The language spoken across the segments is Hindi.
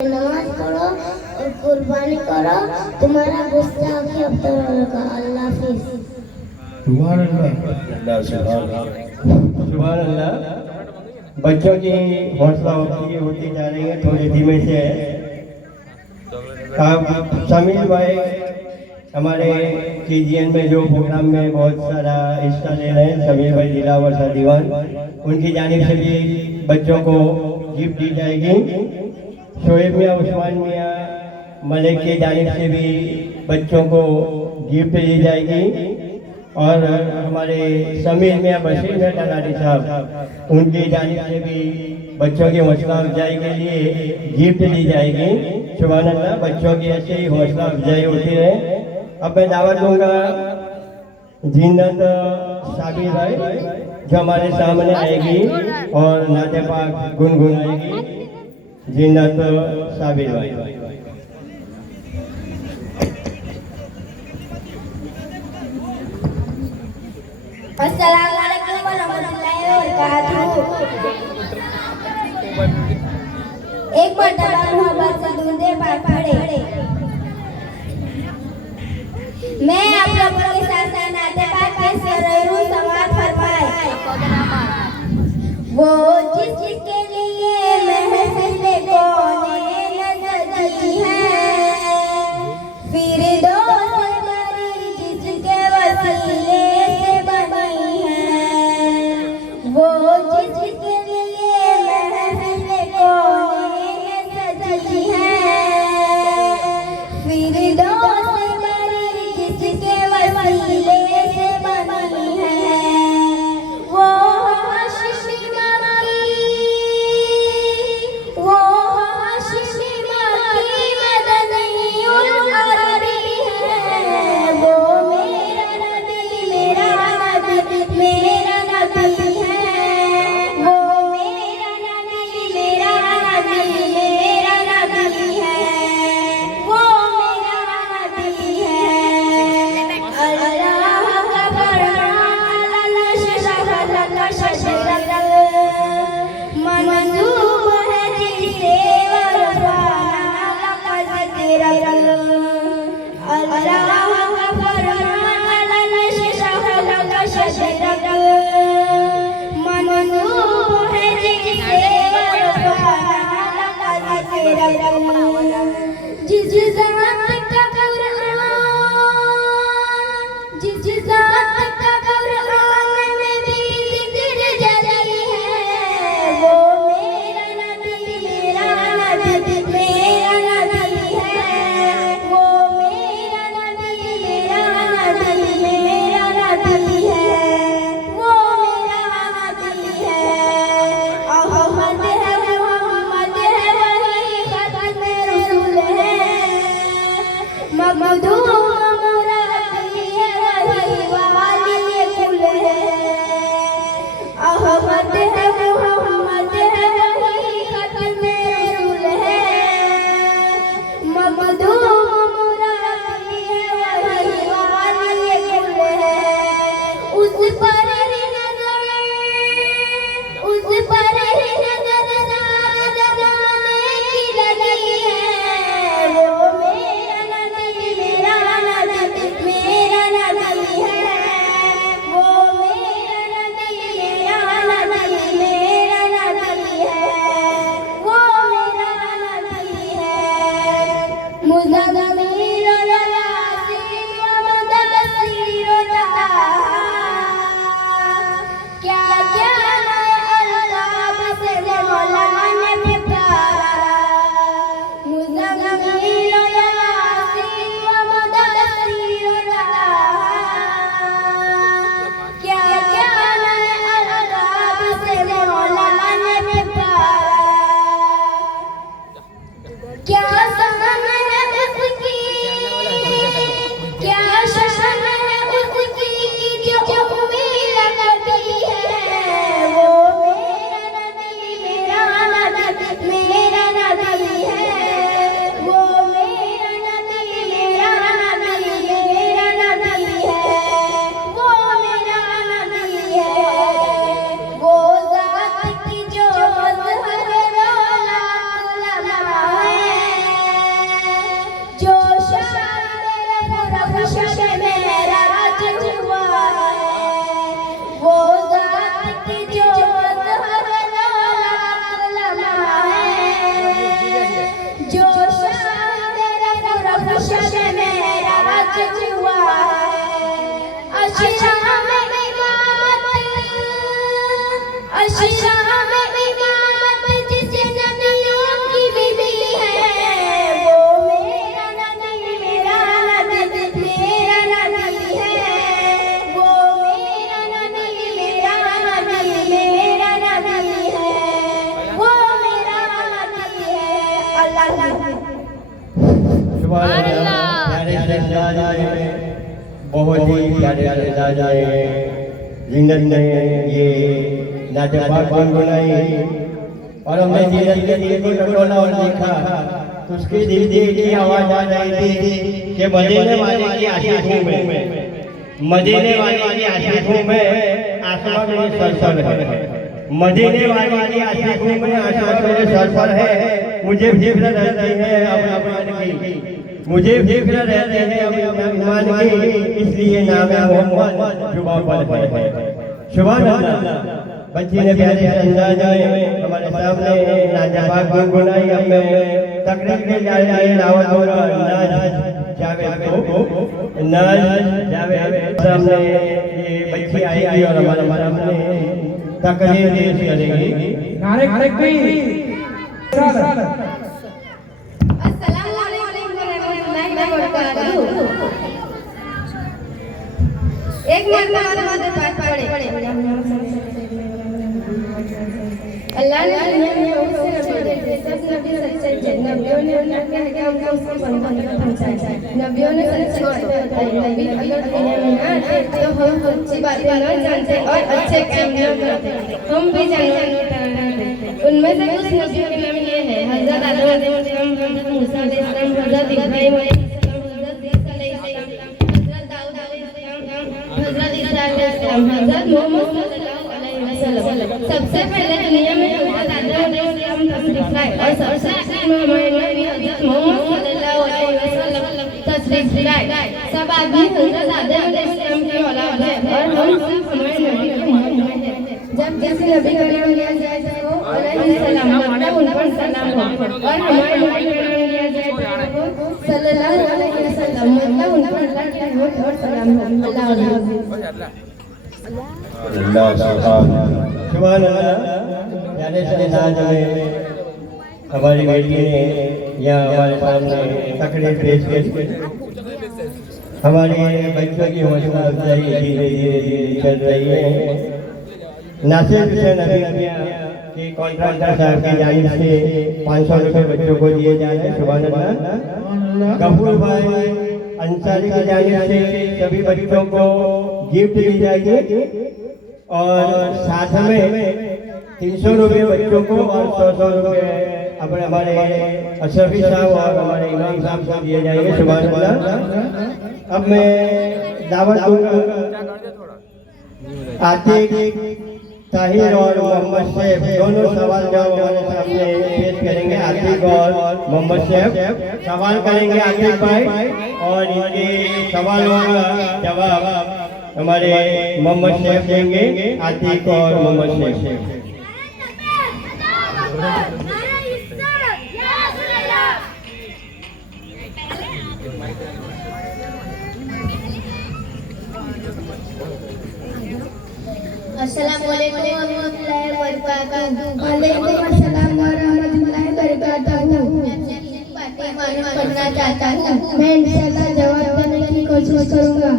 नमाज पढ़ो और कुर्बानी करो, तुम्हारा गुस्सा आंखें अब तो होगा। अल्लाह हाफिज। सुभान अल्लाह, सुभान अल्लाह। बच्चों की हौसला होती जा रही है, थोड़ी धीमे से है। आप समीर भाई हमारे KGN में जो प्रोग्राम में बहुत सारा हिस्सा ले रहे हैं, समीर भाई दिलावर सा दीवान, उनकी जानिब से भी बच्चों को गिफ्ट दी जाएगी। शोएब मियाँ, उस्मान मियाँ, मलिक की जानिब से भी बच्चों को गिफ्ट दी जाएगी। और हमारे समीर मियाँ बशीर मियाँ तलाटी साहब, उनकी जानिब से भी बच्चों की हौसला अफजाई के लिए गिफ्ट दी जाएगी। सुभान अल्लाह, बच्चों की ऐसे ही हौसला अफजाई होती है। अब मैं दावत दूंगा जीनत साबिर भाई, जो हमारे सामने आएगी और नाते पाक गुनगुनाएगी। जीनत साबिर भाई। अस्सलाम वालेकुम वरहमतुल्लाहि वबरकातुहू। एक मर्तबा मोहब्बत से दूल्हे पाक पड़े। मैं आप लोगों के साथ नाते पाक पेश कर रही हूँ। समाअत फरमाए। वो जिसके लिए महफिल कोने सजी है, फिरदौस बड़ी जिसके वसीले से बनी है। वो जिसके लिए महफिल कोने सजी है, फिरदौस बड़ी जिसके वसीले से बनी है। वो क्या सुभान अल्लाह। प्यारे से अंदाज में, बहुत ही प्यारे अंदाज में जिंदगी ने ये नाते पाक गुनगुनाई और हमने जिंदगी के दिल को टटोला और देखा तो उसके दिल की आवाज आ रही थी कि मदीने वाले की आशिकों में, मदीने वाले की आशिकों में आसमान में सरसर है, मदीने वाले की आशिकों में आसमान में सरसर है। मुझे फिक्र रहती है अपने की, मुझे फिक्र रहते हैं अपने ईमान की, इसलिए नाम मोहम्मद जुबान पर है। सुभान अल्लाह। बच्ची ने प्यारे से अंदाज में हमारे सामने नाजबाग गुनगुनाई। अब मैं तकरीर में जा रही है दावत और नाज जावेद को, नाज जावेद सामने ये बच्ची आएगी और हमारे सामने तकरीर पेश करेगी। नारे तकबीर। अस्सलामु अलैकुम वरहमतुल्लाहि वबरकातुहू। एक मरतबा मदद पाठ पढ़े। अल्लाह ने दुनिया में बहुत से नबी भेजे, सब नबी सच्चे थे। नबियों ने उन्हें कहा कि हमको उसको पहुंचाया। नबियों ने सच्ची बातें बताई। नबी अगर दुनिया में ना आते तो हम सच्ची बातें न जानते और अच्छे काम न करते, हम भी जानवर न ठहरते। उनमें से कुछ नबियों के नाम ये हैं: हज़रत आदम अलैहिस्सलाम, हज़रत मूसा अलैहिस्सलाम, हज़रत इब्राहीम अलैहिस्सलाम, हज़रत ईसा अलैहिस्सलाम, हज़रत दाऊद अलैहिस्सलाम, हज़रत ईसा अलैहिस्सलाम, हज़रत मोहम्मद सल्लल्लाहु अलैहि वसल्लम। सबसे पहले दुनिया में हज़रत आदम अलैहिस्सलाम तशरीफ लाए और सबसे आखिर में हमारे नबी हज़रत मोहम्मद सल्लल्लाहु अलैहि वसल्लम तशरीफ लाए। सब आदमी हज़रत आदम अलैहिस्सलाम की औलाद है और हम सब हमारे नबी के मोहम्मद हैं। जब किसी नबी का नाम लिया जाए तो अलैहिस्सलाम मतलब उन पर सलाम हो, और हमारे नबी का नाम लिया जाए तो सल्लल्लाहु अलैहि वसल्लम मतलब उन पर अल्लाह की रहमत और सलाम हो। सुभान अल्लाह। प्यारे से अंदाज में हमारी बेटी ने यहाँ हमारे सामने तकरीर पेश की। हमारे बच्चों की हौसला अफजाई धीरे धीरे चल रही है। नासिर हुसैन अभी के कॉन्ट्रैक्टर साहब की जानिब से 500 रुपये बच्चों को दिए जा रहे हैं। सुभान अल्लाह। गफूर भाई अंसारी की जानिब से सभी बच्चों को गिफ्ट दी जाएगी और साथ में 300 रुपये बच्चों को और 100 रुपये अपने हमारे अशरफी साहब और हमारे इमाम साहब को दिए जाएंगे। सुभान अल्लाह। अब मैं दावत दूंगा आतिक ताहिर और मोहम्मद शेख, दोनों सवाल जवाब हमारे सामने पेश करेंगे। आतिक और मोहम्मद शेख सवाल करेंगे आतिक भाई और इनके सवालों का जवाब हमारे मोहम्मद शेख देंगे। आतिक और मोहम्मद शेख। अस्सलामुअलैकुम वरहमतुल्लाहि वबरकातुहू। वालेकुम अस्सलाम वरहमतुल्लाहि वबरकातुहू। बातें मालूम करना चाहता हूँ। मैं इंशाल्लाह जवाब देने की कोशिश करूँगा।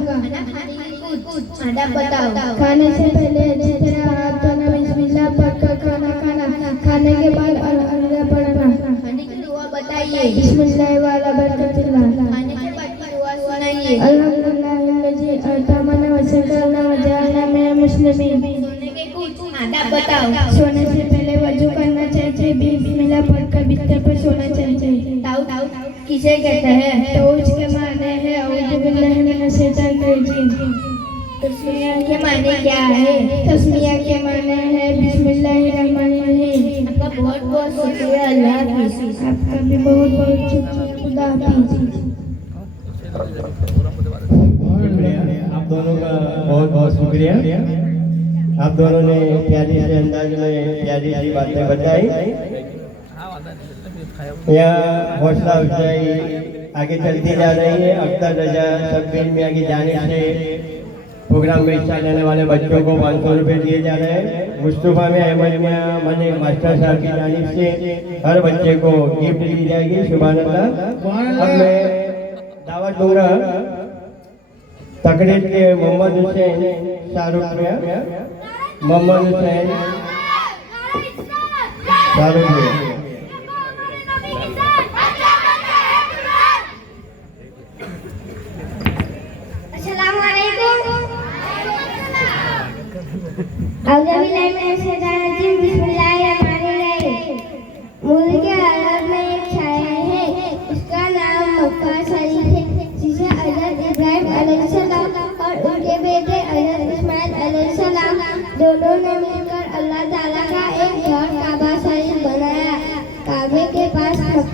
आदाब बताओ। खाने से पहले अच्छी तरह हाथ धोना, बिस्मिल्लाह पढ़कर खाना खाना, खाने के बाद अल्लाह पढ़ना। खाने की दुआ बताइए। बिस्मिल्लाह वाला बरकतिल्लाह। खाने के बाद की दुआ सुनाइए। अल्हम्दुलिल्लाहिल्लज़ी अतमना व सकरना व जअलना मिनल मुस्लिमीन। सोने के कुछ आदाब बताओ। सोने से पहले वजू करना चाहिए, बिस्मिल्लाह पढ़कर बिस्तर पर सोना चाहिए। दाऊद किसे कहते हैं? तो उसके माने हैं औज़ु बिल्लाहि मिनश शैतानिर रजीम। तस्मिया के माने क्या है? तस्मिया के माने है बिस्मिल्लाहिर्रहमानिर्रहीम। आपका बहुत बहुत शुक्रिया। अल्लाह हाफिज़। आपका भी बहुत बहुत शुक्रिया। खुदा हाफिज़। आप दोनों का बहुत बहुत शुक्रिया। आप दोनों ने प्यारी से अंदाज में प्यारी सी बातें बताई। यहाँ हौसला अफजाई आगे चलती जा रही है। अख्तर रजा शब्बीर मियाँ की जानिब से प्रोग्राम में हिस्सा लेने वाले बच्चों को 500 रुपये दिए जा रहे हैं। मुस्तफ़ा में अहमद मियाँ मने मास्टर साहब की जानिब से हर बच्चे को गिफ्ट दी जाएगी। सुभान अल्लाह। अब मैं दावत दूंगा तकरीर के मोहम्मद हुसैन शाहरुख मियाँ, मोहम्मद हुसैन शाहरुख मियाँ।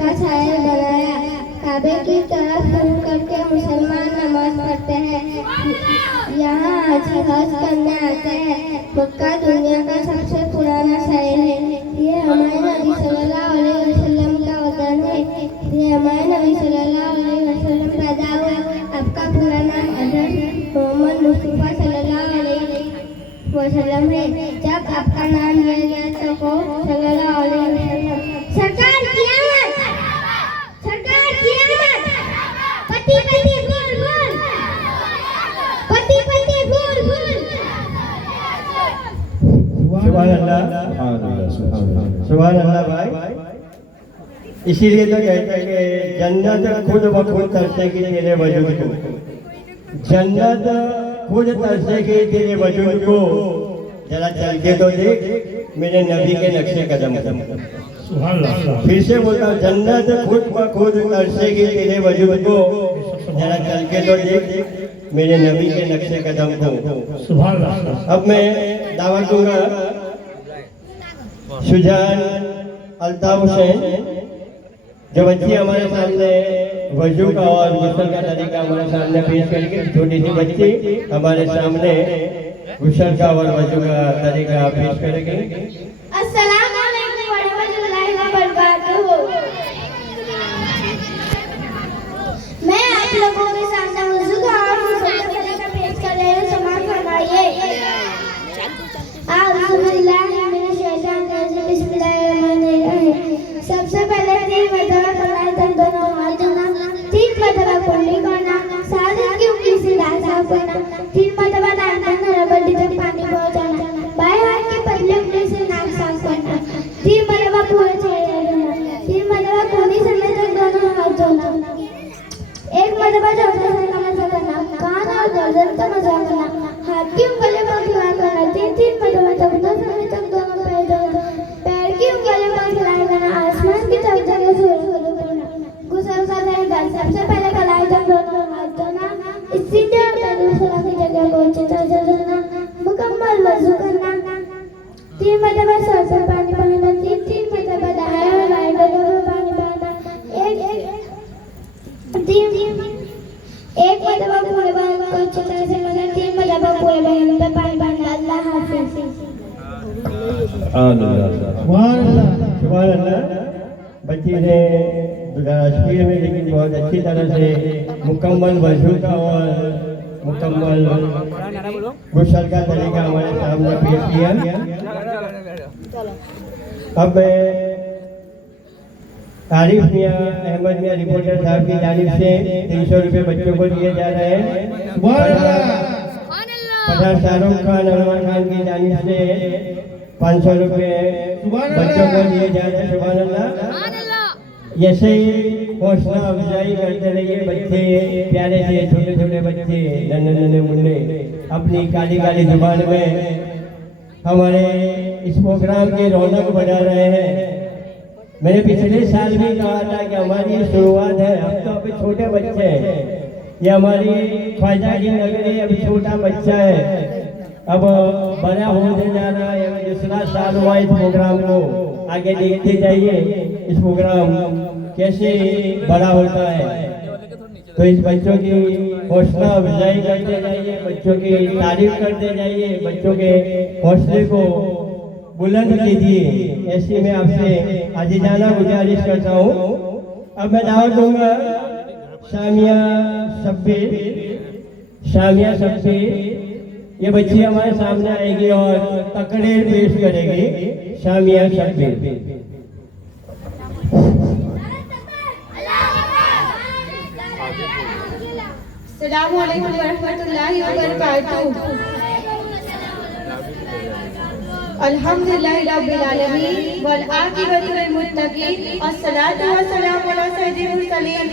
का शायर बनाया। काबे की तरफ मुंह करके मुसलमान नमाज पढ़ते हैं। यहाँ हाजी हज करने आते हैं। मक्का दुनिया का सबसे पुराना शहर है। ये हमारे नबी सल्लल्लाहु अलैहि वसल्लम का वतन है। ये हमारे नबी सल्लल्लाहु अलैहि वसल्लम पैदा हुए। आपका पूरा नाम हज़रत मोहम्मद मुस्तफा सल्लल्लाहु अलैहि वसल्लम है। जब आपका नाम लिया गया तो को सल्लल्लाहु अलैहि वसल्लम। सरकार क़यामत, सरकार क़यामत, पति पति बोल बोल, पति पति बोल बोल। सुभान अल्लाह, सुभान अल्लाह भाई। इसीलिए तो कहते हैं कि जन्नत खुद ब खुद तरसेगी तेरे वजूद को, जन्नत खुद तरसेगी तेरे वजूद को। जरा चल के तो देख मेरे नबी के नक्शे कदम। फिर से बोलता हूँ, जन्नत खुद ब खुद तरसेगी तेरे वजूद को। जरा चल के तो देख मेरे नबी के नक्शे कदम को। अब मैं दावत दूंगा सुजान अल्ताफ हुसैन, जो बच्ची हमारे सामने वजू का और गुस्ल का तरीका हमारे सामने पेश करेगी। छोटी सी बच्ची हमारे सामने गुस्ल का और वजू का तरीका पेश करेगी। अस्सलाम वालेकुम व रहमतुल्लाहि व बरकातहू। मैं आप लोगों के सामने वजू का और गुस्ल का तरीका पेश कर रही हूँ। समाअत फरमाइए। सबसे पहले 3 मरतबा कलाई तक दोनों हाथ धोना, 3 मरतबा कुल्ली करना, साजिद की उंगली से दांत साफ करना, 3 मरतबा दांत में रबड़ी तक पानी पहुंचाना, बाएं हाथ की पतली उंगली से नाक साफ करना, 3 मरतबा पूरे चेहरे धोना, 3 मरतबा कोहनी समेत दोनों हाथ धोना, 1 मरतबा चौथे से नमस्कार करना, कान और गर्दन का मसा करना, हाथ की उंगलियों को खिला करना, 3 मरतबा चौथे समय तक दोनों पैर धोना, पैर की उंगलियों को खिलाया करना, आसमान की तरफ जगह सूरज को देखना। गुस्ल का तरीका, सबसे पहले कलाई तक दोनों हाथ धोना, सीधे और दूसरा की जगह को अच्छी तरह से धोना, मुकम्मल वजू करना, 3 मरतबा सर पर पानी बहाना, 3 मरतबा दाएं और बाएं दोनों पर पानी बहाना, एक मरतबा पूरे बाल को अच्छी तरह से करना, 3 मरतबा पूरे बहन पर पानी बहाना। अल्लाह हाफिज़। सुभान अल्लाह। बच्ची ने तस्वीर में लेकिन बहुत अच्छी तरह से मुकम्मल वजू का और मुकम्मल गुस्ल का तरीका हमारे सामने पेश किया। अब मैं आरिफ मियाँ अहमद मियाँ रिपोर्टर साहब की जानिब से 300 रुपये बच्चों को दिए जा रहे हैं। पठान शाहरुख खान अनवर खान की जानिब से 500 रुपये बच्चों को दिए जा रहे हैं। सुभान अल्लाह। ऐसे ही हौसला अफजाई करते रहिए। बच्चे प्यारे से छोटे छोटे बच्चे नन्हे नन्हे मुन्ने अपनी काली काली जुबान में हमारे इस प्रोग्राम की रौनक बढ़ा रहे हैं। मैंने पिछले साल भी कहा था कि हमारी शुरुआत है, हम तो अभी छोटे बच्चे हैं। ये हमारी ख्वाजा की नगरी अभी छोटा बच्चा है, अब बड़ा होने जा रहा है। दूसरा साल हुआ इस प्रोग्राम को, आगे देखते जाइए इस प्रोग्राम कैसे बड़ा होता है। तो इस बच्चों की हौसला अफजाई करते जाइए, बच्चों की तारीफ करते जाइए, बच्चों के हौसले को बुलंद कीजिए। ऐसी मैं आपसे आजीजाना गुजारिश करता हूँ। अब मैं दावत दूंगा सामिया शब्बीर। ये बच्ची हमारे सामने आएगी और तकरीर पेश करेगी। सामिया शब्बीर। अस्सलामु अलैकुम व रहमतुल्लाहि व बरकातहू। अल्हम्दुलिल्लाहि रब्बिल आलमीन वल आकिबतु लिल मुत्तकीन अस्सलातु वस्सलामु अला सय्यिदिल मुरसलीन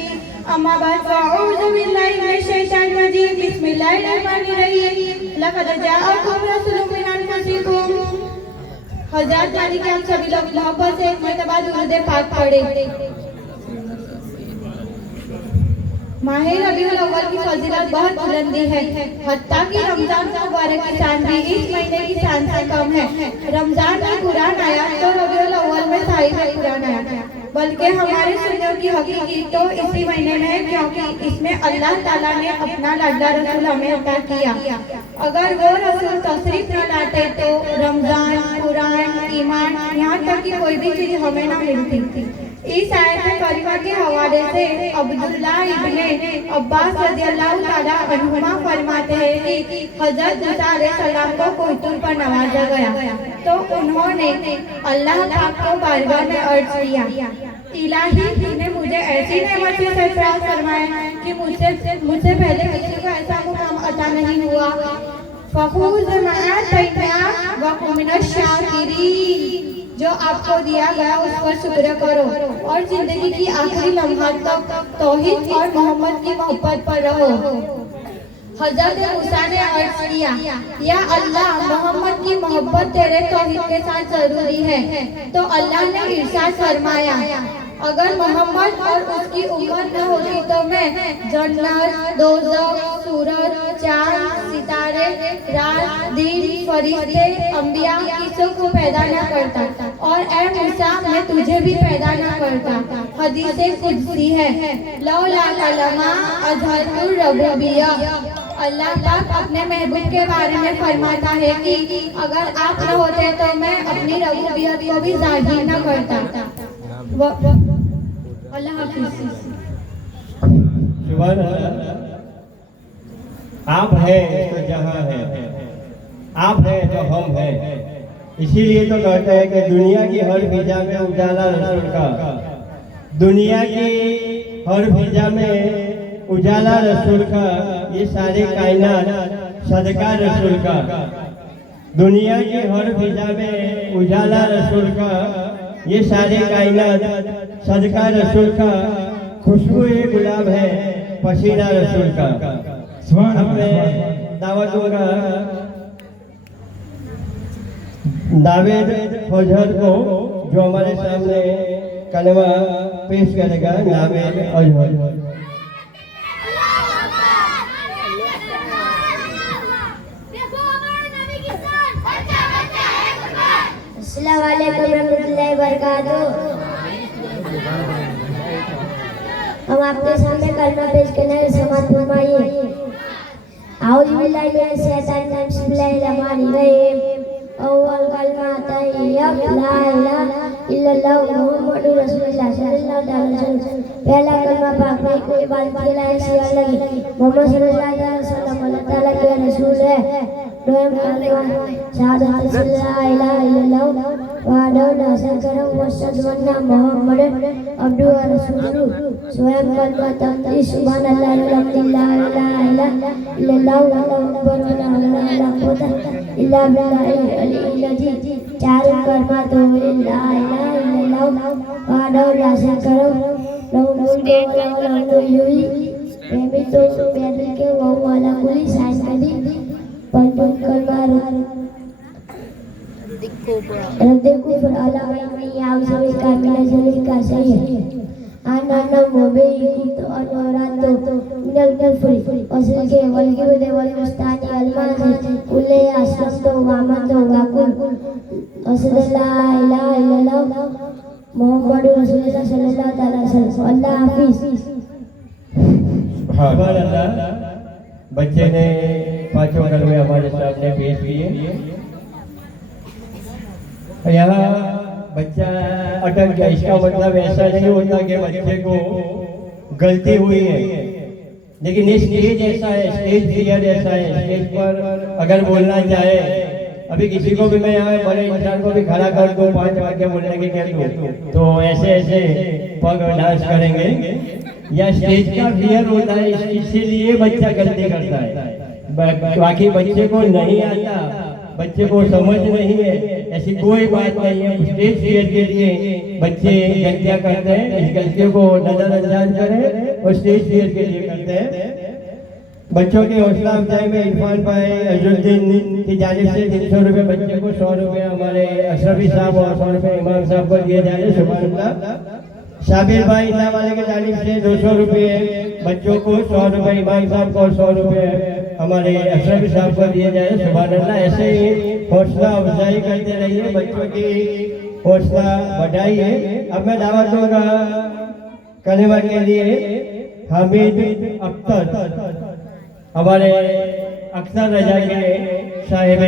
अम्मा बाद फअऊज़ु बिल्लाहि मिनश शैतानिर रजीम बिस्मिल्लाहिर रहमानिर रहीम लक़द जाअकुम रसूलुम मिन अनफुसिकुम। हज़रत यानी कि आप सभी लोग मोहब्बत से एक मरतबा दुरूद पाक पढ़ें। माह रबीउल अव्वल की फजीलत बहुत बुलंदी है, हत्ता कि रमजान मुबारक की शान भी इस महीने की शान से कम है। रमजान में कुरान आया तो रबीउल अव्वल में साहिब कुरान आया। बल्कि हमारे सुन्नत की हकीकत तो इसी महीने में है, क्योंकि इसमें अल्लाह ताला ने अपना लाडला रसूल हमें अता किया। अगर वो रसूल तशरीफ न लाते तो रमजान, कुरान, ईमान, यहाँ तक कि कोई भी चीज हमें न मिलती। इस आयत करीमा के हवाले से अब्दुल्लाह इब्ने अब्बास रज़ियल्लाहु ताला अन्हुमा फरमाते हैं कि हजरत मूसा अलैहिस्सलाम को कोई तूर पर नवाजा गया तो उन्होंने अल्लाह पाक को बारगाह में अर्ज किया, इलाही तूने मुझे ऐसी नेमत से सरफराज फरमाया कि मुझसे पहले किसी को ऐसा मुकाम अता नहीं हुआ। फखूज मा तैना व मिनश शाकिरीन, जो आपको दिया गया उस पर शुक्र करो और जिंदगी की आखिरी लम्हात तक तौहीद और मोहम्मद की मोहब्बत पर रहो। हजरत मूसा ने अर्ज किया, या अल्लाह, मोहम्मद की मोहब्बत तेरे तौहीद के साथ जरूरी है। तो अल्लाह ने इरशाद फरमाया, अगर मोहम्मद और उसकी उम्मत न होती तो मैं जन्नत, दोज़ख, सूरज, चांद, सितारे, रात, दिन, फरिश्ते, अंबिया किसी को पैदा न करता और ए मूसा मैं तुझे भी पैदा न करता। हदीस कुदसी है, लौला कलमा अज़हरतुर रबूबिया। अल्लाह पाक अपने महबूब के बारे में फरमाता है कि अगर आप न होते तो मैं अपनी रबूबियत को भी जाहिर न करता। अल्लाह हाफिज़। सुभान अल्लाह। आप हैं तो जहां है, आप हैं तो हम हैं। इसीलिए तो कहते हैं कि दुनिया की हर फिजा में उजाला रसूल का, दुनिया की हर फिजा में उजाला रसूल का, ये सारे कायनात सदका रसूल का। दुनिया की हर फिजा में उजाला रसूल का, ये सारे कायनात सदका रसूल का। खुशबू ये गुलाब है, पसीना रसूल का। अपने दावत दूंगा दावेद फजहर को, जो हमारे सामने कलमा पेश करेगा। दावेद फजहर। अस्सलाम वालेकुम रहमतुल्लाहि व बरकातुहू। हम आपके सामने कलमा पेश करने के समात फरमाइए। आऊज़ु बिल्लाहि मिनश शैतानिर रजीम, बिस्मिल्लाहिर रहमानिर रहीम। अव्वल कलमा तैयब ला इलाहा इल्लल्लाह मुहम्मदुर रसूलुल्लाह सल्लल्लाहु अलैहि वसल्लम। पहला कलमा पाक में कोई बात के लायक सिवा लगी, मोहम्मद सल्लल्लाहु अलैहि वसल्लम अल्लाह ताला के रसूल है। दोयम कलमा शहादत ला इलाहा इल्लल्लाह वहदहु ला शरीका लहु व अशहदु अन्ना मुहम्मदन अब्दुहु व रसूलुहु। स्वयं कलमा तक़दीस सुब्हानल्लाह वल्हम्दुलिल्लाह ला इलाहा इल्लल्लाह वल्लाहु अकबर व ला हौला व ला कुव्वता इल्ला बिल्लाहिल अलिय्यिल अज़ीम। चार कलमा तो ला इलाहा इल्लल्लाह वहदहु ला शरीका लहु लहुल मुल्कु व लहुल हम्दु युहयी वयुमीतु बियदिही व हुवा अला कुल्ली शैइन क़दीर। पंचम कलमा रद्दे कुफ्र अला वही आउज़ का मिनल जलील का सही है। आना नमो बेकुत अनवरातो मिनल कुफ्री असल के वल्गी वदे वल मुस्तानी अलमाज़ी कुल्ले असलतो वामतो वाकुल असदल्ला इलाहा इल्लल्लाह मुहम्मदुर रसूलुल्लाह सल्लल्लाहु अलैहि वसल्लम। अल्लाह हाफिज़। सुभान अल्लाह। बच्चे ने पांचों कलमे हमारे सामने पेश किए। यहाँ बच्चा अटक गया, इसका मतलब ऐसा नहीं होता कि बच्चे को गलती हुई है, लेकिन ये स्टेज ऐसा है, स्टेज फियर ऐसा है। स्टेज पर अगर बोलना चाहे, अभी किसी को भी मैं यहाँ बड़े इंसान को भी खड़ा कर दूँ, 5 वाक्य बोलने के कह दूँ, तो ऐसे ऐसे पग डांस करेंगे। या स्टेज का फियर होता है, इसीलिए बच्चा गलती करता है। बाकी बच्चे को नहीं आता, बच्चे को समझ नहीं है, ऐसी कोई बात नहीं है। स्टेज फियर के लिए बच्चे गलतियां करते हैं, इस गलतियों को नजरअंदाज करें और स्टेज फियर के लिए करते हैं। बच्चों के हौसला अफजाई में इरफान भाई अजुद्दीन की जानिब से 300 रुपये, बच्चे को 100 रुपये हमारे अशरफी साहब और 100 रुपये इमाम साहब को दिए जा रहे। सुभान अल्लाह। शाबिर भाई इल्ला वाले की जानिब से 200 रुपये, बच्चों को 100 रुपये इमाम साहब को 100 रुपये हमारे अशरफी साहब को दिए जाए। सुभान अल्लाह। ऐसे ही हौसला अफजाई करते रहिए, बच्चों की हौसला बढ़ाइए। अब मैं दावत दूंगा कलिमा के लिए हामिद अख्तर, हमारे अख्तर रजा के साहिब,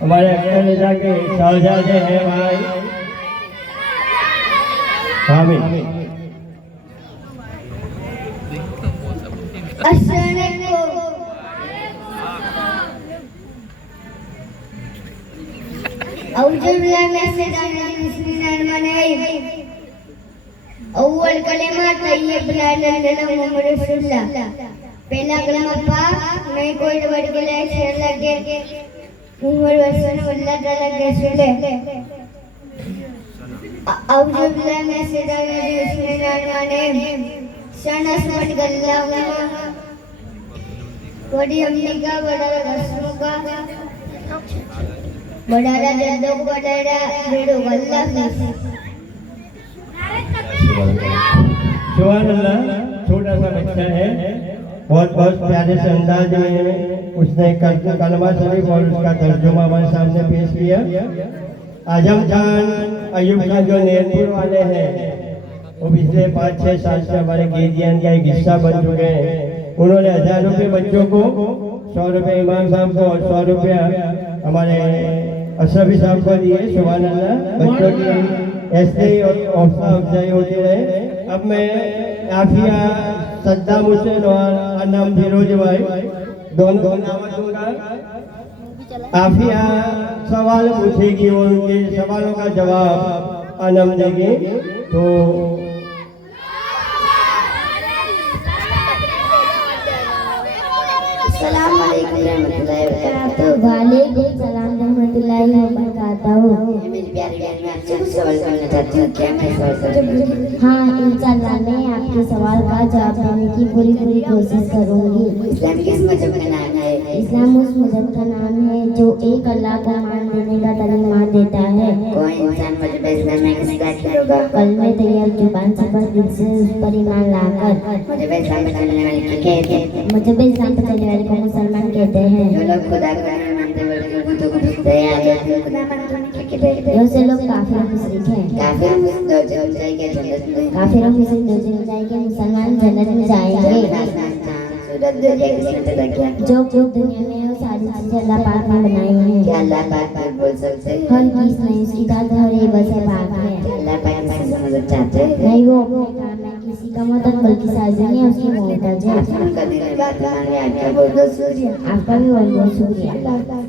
हमारे अख्तर रजा के साहबजादे हैं भाई हामिद। अव्वल कलेमा तैयब ला इलाहा इल्लल्लाह मुहम्मद रसूलुल्लाह। पहला कलेमा पाक नहीं कोई वर्ड के लिए शेर लगे मुहम्मद रसूलुल्लाह अल्लाह ताला के रसूल है। औज़ु बिल्लाहि मिनश शैतानिर रजीम बिस्मिल्लाहिर रहमानिर रहीम। सना समझ गल्ला बड़ी अम्मी का बड़ा रसूल का बड़ा जद्दो को बड़ा बेड़ो गल्ला सुभान अल्लाह। छोटा सा बच्चा है, बहुत बहुत प्यारे से अंदाज में उसने कलमा शरीफ और उसका तर्जुमा हमारे सामने पेश किया। आजम खान अयूब खान जो नेरपुर वाले हैं, वो पिछले 5-6 साल से हमारे केजीएन का एक हिस्सा बन चुके हैं। उन्होंने 1000 रुपये बच्चों को, 100 रुपये इमाम साहब को और 100 रुपया हमारे अशरफी साहब को दिए। सुभान अल्लाह। बच्चों की ऐसे ही हौसला अफजाई होती रहे। अब मैं आफिया सद्दाम हुसैन और अनम फिरोज भाई दोनों नाम दूंगा। आफिया सवाल पूछेगी और उनके सवालों का जवाब अनम देगी। तो अस्सलाम वालेकुम रहमतुल्लाहि व बरकातहू। वालेकुम सलाम रहमतुल्लाहि व बरकातहू। मेरी प्यारी बहन, मैं आपसे कुछ सवाल करना चाहती हूँ, क्या मैं सवाल कर सकती हूँ? हाँ, इंशाअल्लाह मैं आपके सवाल का जवाब देने की पूरी कोशिश करूँगी। इस्लाम किस मजहब का नाम है? इस्लाम उस मजहब का नाम है जो एक अल्लाह को मान देने का तालीमात देता है। कोई इंसान मजहब इस्लाम में किस दाखिल होगा? कलमे तैयब जुबान से पर दिल से उस पर ईमान लाकर। मजहब इस्लाम पर चलने वाले को कहते हैं? मजहब इस्लाम पर चलने वाले को मुसलमान कहते हैं। जो लोग खुदा को नहीं मानते बल्कि बुतों को पूजते हैं, खुदा मानते हैं क्या कहते हैं? ऐसे लोग काफिर और मुशरिक हैं। काफिर और मुशरिक दो जगह जाएंगे जन्नत में। काफिर और मुशरिक दो जगह जाएंगे, मुसलमान जन्नत में जाएंगे। जो दुनिया में है वो सारी चीजें अल्लाह पाक ने बनाई हैं। क्या अल्लाह पाक बोल सकते हैं? हर चीज नहीं, उसकी दाद हर एक बस पाक है। अल्लाह पाक किसी से मदद चाहते हैं? नहीं, वो अपने काम में किसी का मदद बल्कि साजिश है, उसकी मोहताज है। आपका भी बहुत बहुत शुक्रिया। आपका भी बहुत बहुत शुक्रिया।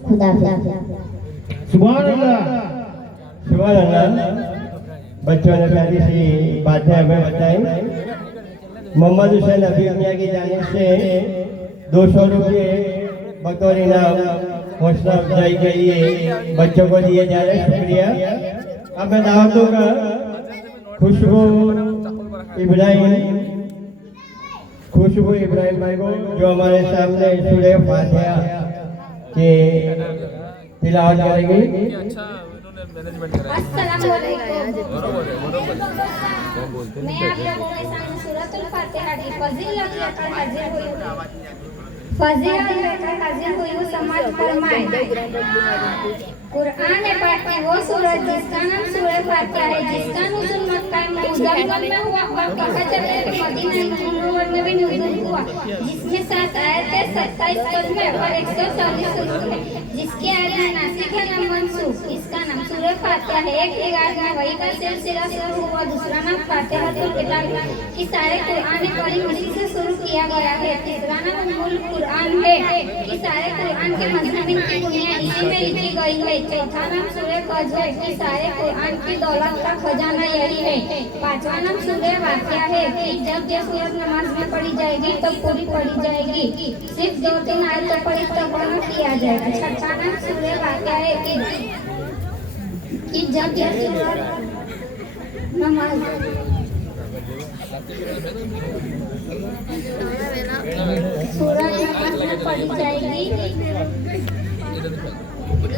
खुदा हाफिज़। सुभान अल्लाह। सुभान अल्लाह। बच्चों ने प्यारी सी बातें हमें बताई। मोहम्मद हुसैन हबीब मियां की जानिब से 200 रुपये बतौर इनाम हौसला अफजाई के लिए बच्चों को दिए जा रहे हैं। शुक्रिया। अब मैं दावत दूंगा खुशबू इब्राहिम भाई को, जो हमारे सामने सूरह फातिहा के तिलावत करेंगे। मैं आप लोगों के सामने सूरतुल फातिहा की फजीलत लेकर हाजिर हुई हूँ। समाज फरमाए। कुरान पाक की वो सूरत जिसका नाम सूरह फातिहा है, जिसका नुज़ूल मक्का मुज़म्मल में हुआ और कहा जाता है कि मदीना मुनव्वरा में भी नुज़ूल हुआ, जिसमें 7 आयतें 27 कलमे और 140 सुरूर है, जिसके आगे नासिक है नाम मंसूख। इसका नाम सूरह फातिहा है। एक रिवायत में वही का सिलसिला शुरू हुआ, दूसरा नाम फातिहातुल किताब की सारे कुरान करीम इसी से शुरू किया गया है। तीसरा नाम उम्मुल कुरान है कि सारे कुरान के मज़ामीन की बुनियाद इसी में लिखी गई है। चौथा नाम सूरह फज्र है कि सारे कुरान की दौलत का खजाना यही है। पांचवा नाम सूरह वाक़िया है कि जब ये सूरत नमाज में पढ़ी जाएगी तब पूरी पढ़ी जाएगी, सिर्फ 2-3 आयत पढ़ी तब बना किया जाएगा। छठा नाम सूरह वाक़िया है कि जब ये सूरत नमाज में पढ़ी जाएगी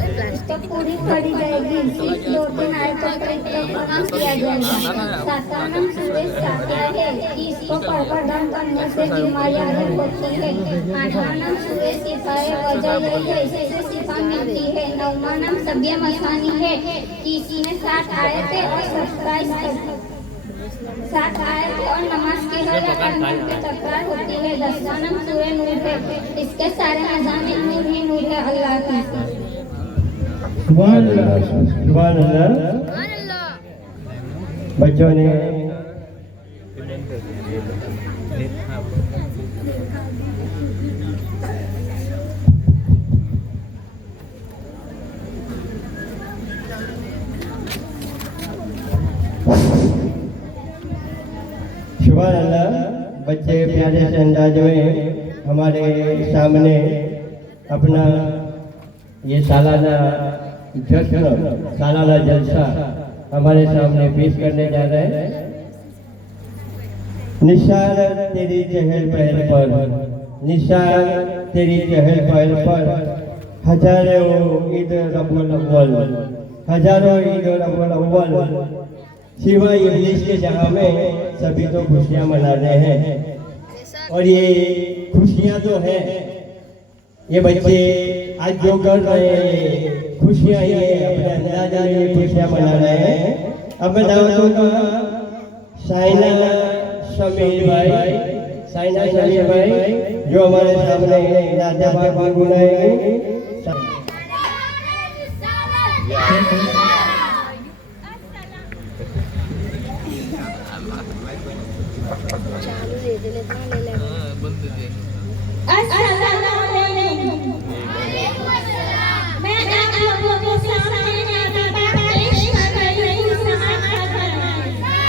तो पूरी पड़ी जाएगी। सिर्फ 2-3 आयतों पर प्रणाम किया जाएगा। सातवां नाम सूर्य सात्या है कि इसको पढ़कर दान करने से बीमारियां दूर होती है। 8वां नाम सूर्य सिपाही वजह यही है, इससे शिफा मिलती है। 9वां नाम सभ्य मसानी है कि इसमें 7 आयतें और 7 आयत और नमाज की हर रकात की तकरार होती है। 10वां नाम सूर्य नूर है, इसके सारे नज़ामे नूर ही नूर है अल्लाह की। सुभान अल्लाह। बच्चों ने सुभान अल्लाह। बच्चे प्यारे से अंदाज में हमारे सामने अपना ये सालाना जश्न, सालाना जलसा हमारे सामने पेश करने जा रहे हैं। निशान तेरी चहल पहल पर, निशान तेरी चहल पहल पर हजारों ईद रबुल अव्वल, हजारों ईद रबुल अव्वल सिवाय इब्लीस के जहाँ में सभी तो खुशियाँ मना रहे हैं। और ये खुशियाँ तो हैं, ये बच्चे आज जो कर रहे हैं खुशियाँ ही है, अपने अंदाजा में ये खुशियाँ मना रहे हैं। अब मैं दावत दूंगा साइना शमीर भाई, साइना शमीर भाई जो हमारे सामने राजा बाग गुनाएंगे। मैं आप लोगों के सामने अपनी बात पेश कर रही हूँ। समाज का धर्म है।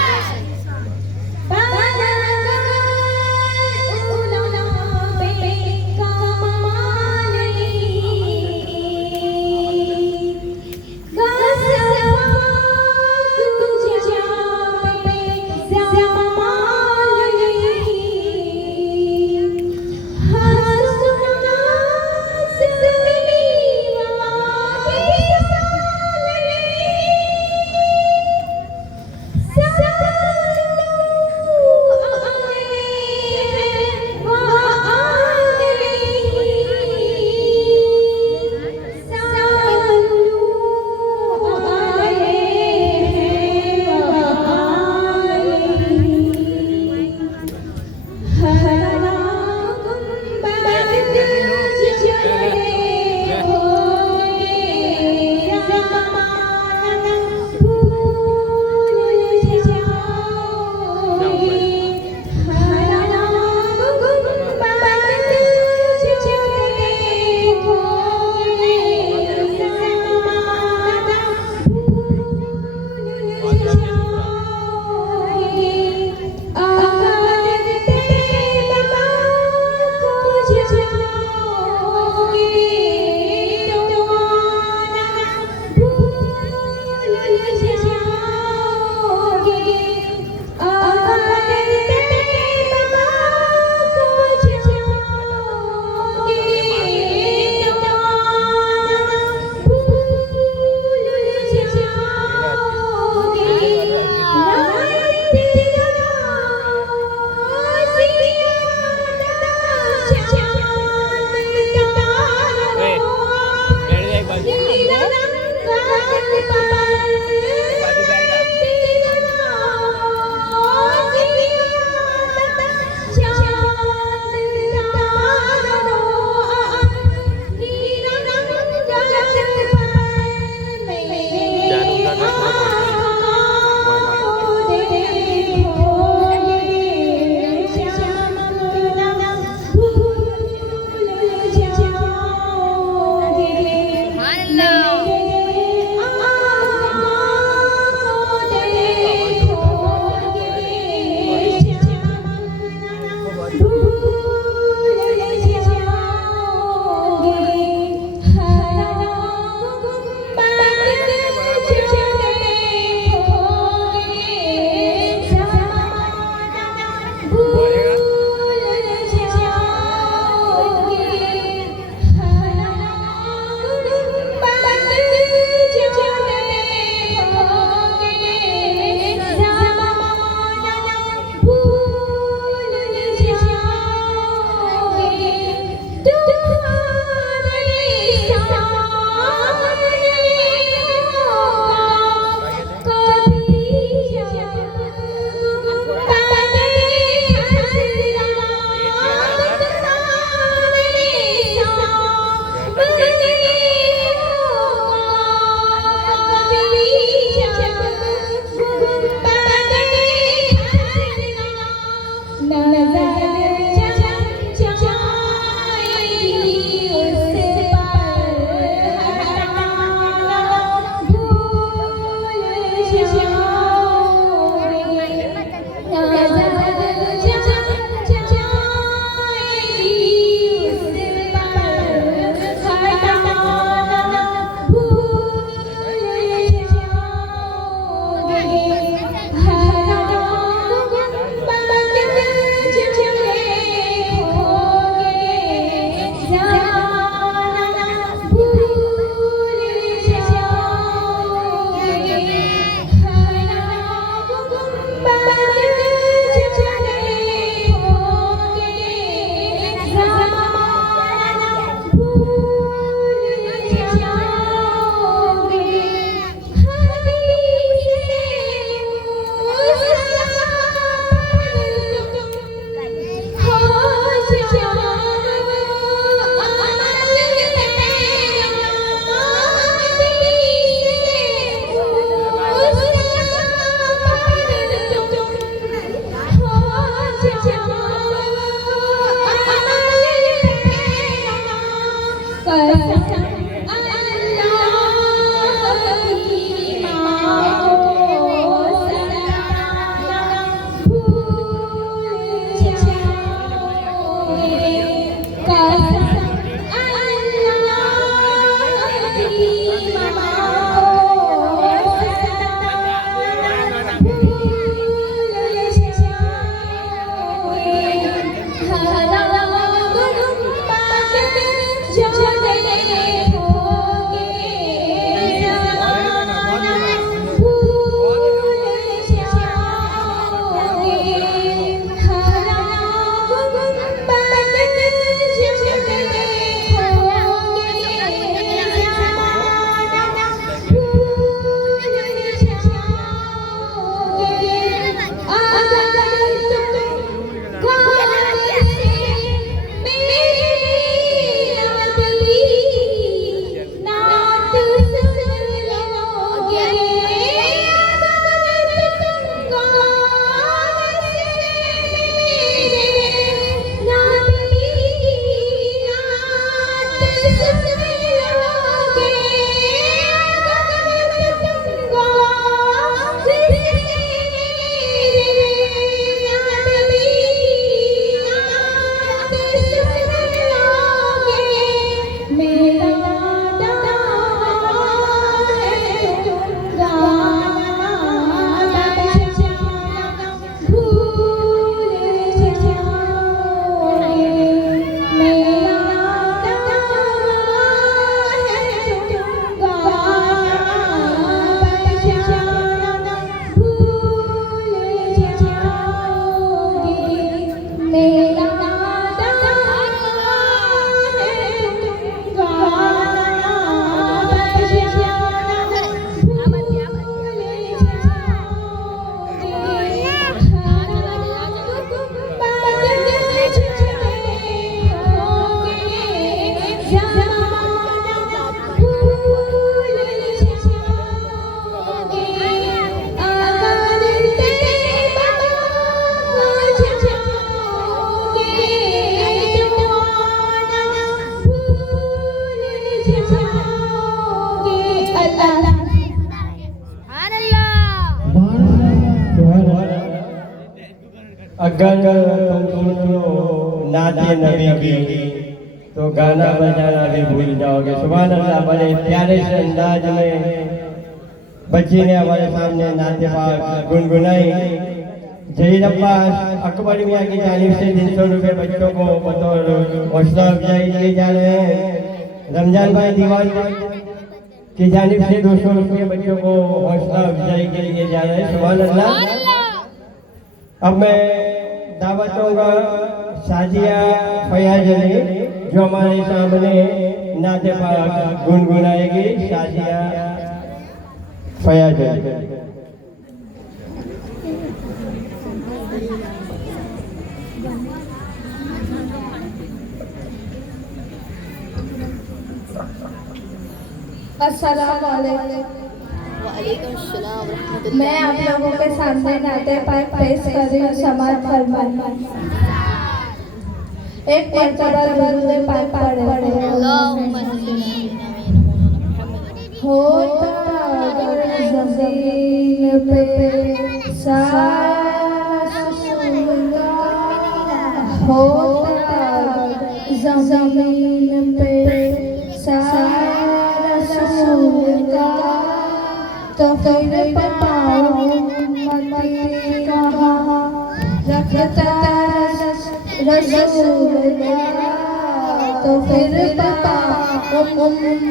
अगर तुम सुनो नाते नबी की तो गाना बजाना भी भूल जाओगे। सुभान अल्लाह। बड़े प्यारे से अंदाज में बच्ची ने हमारे सामने नाते पाक गुनगुनाई। जहीर अब्बास अकबर मियाँ की जानिब से 300 रुपये बच्चों को बतौर हौसला अफजाई दिए जा रहे हैं। रमजान भाई दीवान की जानिब से 200 रुपये बच्चों को हौसला अफजाई के लिए जा रहे हैं। सुभान अल्लाह। अब मैं दावत दूंगा साजिया फयाज अली जो हमारे सामने नाते पाक गुनगुनाएगी। साजिया फयाज अली। अस्सलाम वालेकुम। मैं आप लोगों के सामने नाते पाक पेश कर रही हूँ समाज फरमान। एक मर्तबा दुरूद पाक पढ़े। होता ज़मीन पे सासूगा, होता ज़मीन पे सासूगा, तो फिर पाऊँ मती कहाँ रखता रसूलगा, तो फिर पाऊँ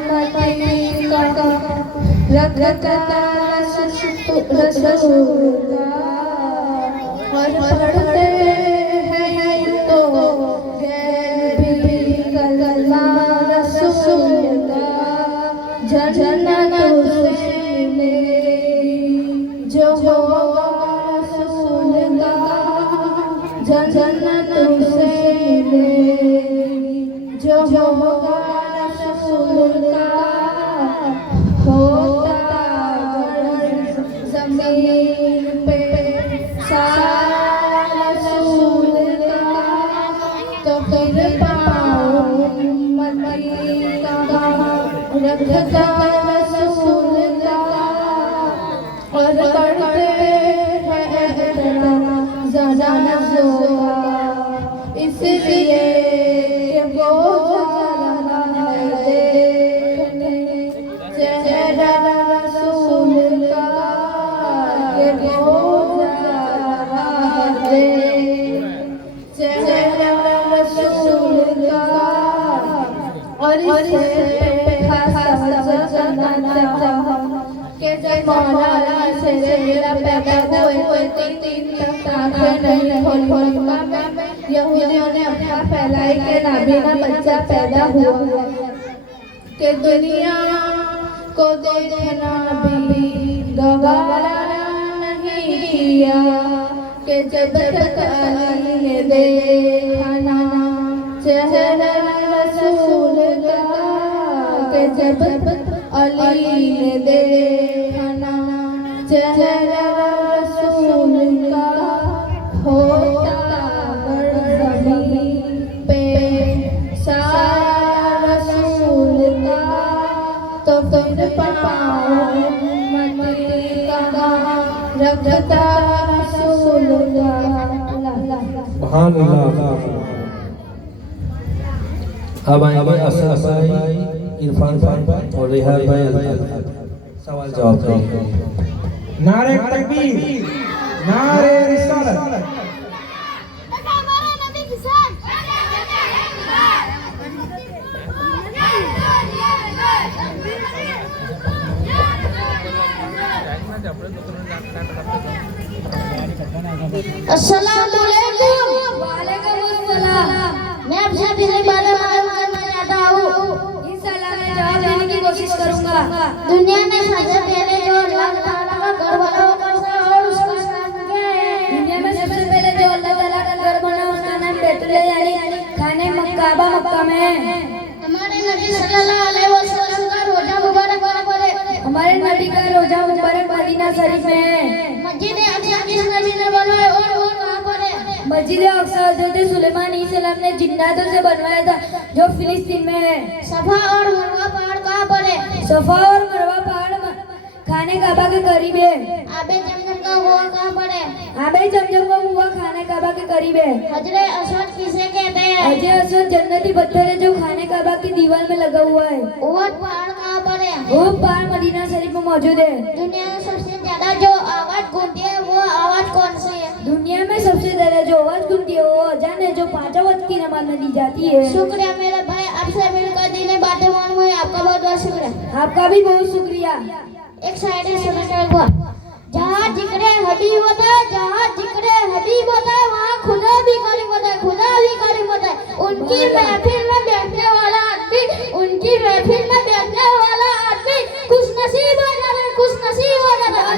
मती कहाँ रखता रसूलगा। और पढ़ते हैं तो गैबी कलमा रसूलगा, जन्नत से जो होगा रसूल का, जन्नत से जो होगा रसूल का। होता ज़मीन पे सारा रसूल का, तो फिर पाऊँ मती का रखता रसूल का। और करते हैं ज़रा ज़ोरा, इसलिए कि वो जा रहा है देखने चेहरा रसूल का, कि वो जा रहा है चेहरा रसूल का। और इसे खासा समझना चाहता कि जब मौलाना से मेरा पैदा हुए तो 3 तक आंखें नहीं खोली मक्का में यहूदियों ने अपना फैलाई के नाबीना बच्चा पैदा हुआ कि दुनिया को देखना भी गवारा नहीं किया, कि जब तक अली ने देखना चेहरा रसूल का, कि जब अली ने देखना चेहरा रसूल का। होता ज़मीन पे सारा रसूल का, तो फिर पाऊँ मती कहाँ रखता रसूल का। सुभान अल्लाह। अब आएंगे असद भाई, इरफान भाई और रिहान भाई सवाल जवाब करेंगे। नारे तकबीर, नारे रिसालत। अस्सलामुअलैकुम। वालेकुम अस्सलाम। मैं आपसे पहले बारे मालूम करना चाहता हूँ। इंशाअल्लाह मैं जवाब देने की कोशिश करूँगा। दुनिया में सबसे पहले जो अल्लाह ताला का घर बना उसका और उसका नाम क्या है? दुनिया में सबसे पहले जो अल्लाह ताला का घर बना उसका नाम बैतुल्लाह यानी खाने मक्काबा मक्का में। हमारे नबी सल्लल्लाहु अलैहि वसल्लम का रोजा मुबारक कहाँ पर है? हमारे नबी का रोजा मुबारक मदीना शरीफ में है। मस्जिद अक्सा किस नबी ने बनवाया और वो कहाँ पर है? मस्जिद अक्सा हज़रत सुलेमान अलैहिस्सलाम ने जिन्नातों से बनवाया था जो फिलिस्तीन में है। सफा और मरवा पहाड़ कहाँ पर है? सफा और मरवा पहाड़ खाने काबा के करीब है। आबे जमजम का कुआं कहाँ पर है? आबे जमजम का कुआं खाने काबा के करीब है। हजरे असवद किसे कहते हैं? हजरे असवद जन्नती पत्थर है जो खाने काबा की दीवार में लगा हुआ है। उहद पहाड़ कहाँ पर है? उहद पहाड़ मदीना शरीफ में मौजूद है। दुनिया में सबसे ज्यादा जो आवाज गूंजती है वो आवाज कौन सी है? दुनिया में सबसे ज्यादा जो आवाज गूंजती है वो अजान है जो 5 वक्त की नमाज में दी जाती है। शुक्रिया मेरे भाई, आपसे मिलकर दिली बातें मालूम हुई। आपका बहुत बहुत शुक्रिया। आपका भी बहुत शुक्रिया। एक साइड है सुनने को, जहाँ जिक्र हबीब होता है, जहाँ जिक्र हबीब होता है वहाँ खुदा भी करीम होता है, खुदा भी करीम होता है। उनकी महफिल में बैठने वाला आदमी, उनकी महफिल में बैठने वाला आदमी खुश नसीब हो जाता है, खुश नसीब हो जाता है।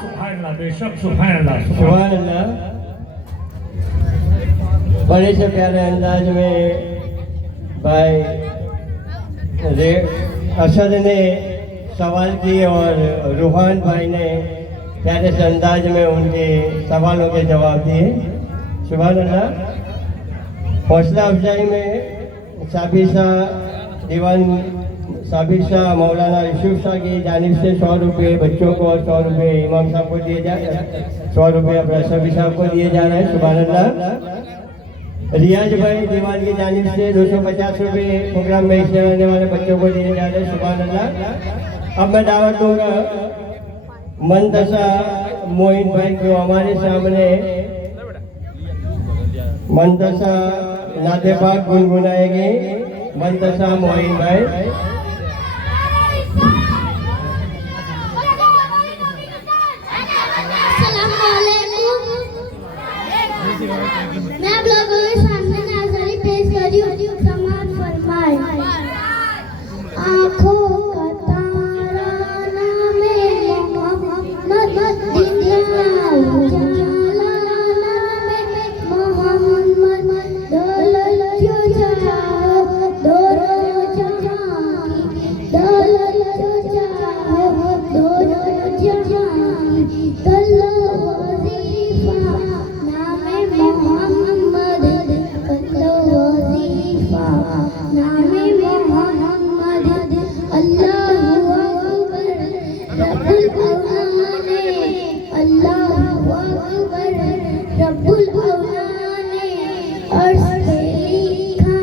सुभान अल्लाह, बेशक सुभान अल्लाह। सुभान अल्लाह। बड़े से प्यारे अंदाज में भाई असद ने सवाल किए और रूहान भाई ने प्यारे से अंदाज में उनके सवालों के जवाब दिए। सुभान अल्लाह। हौसला अफजाई में साबिर शाह दीवान साबिर शाह मौलाना यूसुफ शाह की जानिब से 100 रुपये बच्चों को और 100 रुपये इमाम साहब को दिए जा रहे हैं, 100 रुपये अपना साबिर साहब को दिए जा रहे हैं। सुभान अल्लाह। रियाज भाई दीवान की जानिब से 250 रुपये प्रोग्राम में हिस्सा लेने वाले बच्चों को दिए जा रहे हैं। सुभान अल्लाह। अब मैं दावत दूंगा मनतसा मोइन भाई को हमारे सामने मनतसा नाते पाक गुनगुनाएंगे। मनतसा मोइन भाई। मैं आप लोगों के सामने नाज़री पेश कर रही हूँ। समाअत फरमाए। आँखों का तारा नामे मोहम्मद, दिया उजाला नामे मोहम्मद, दौलत जो चाहो दोनों जहां की, दौलत जो चाहो दोनों जहां की, कल्लो वजीफा नामे मोहम्मद, कल्लो वजीफा नामे मोहम्मद, अल्लाहु अकबर रब्बुल औलाने, अल्लाहु अकबर रब्बुल औलाने, अर्श पे लिखा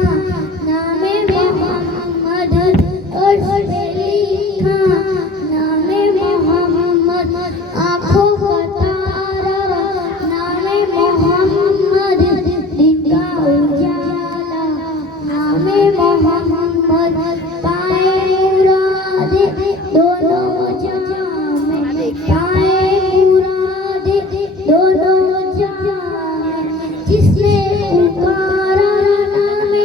नामे मोहम्मद, अर्श पे लिखा नामे मोहम्मद, आँखों का तारा नामे मोहम्मद, दिन का उजाला नामे मोहम्मद, पाए मुरादे दोनों जहां में, पाए मुरादे दोनों जहां में, जिसने पुकारा नामे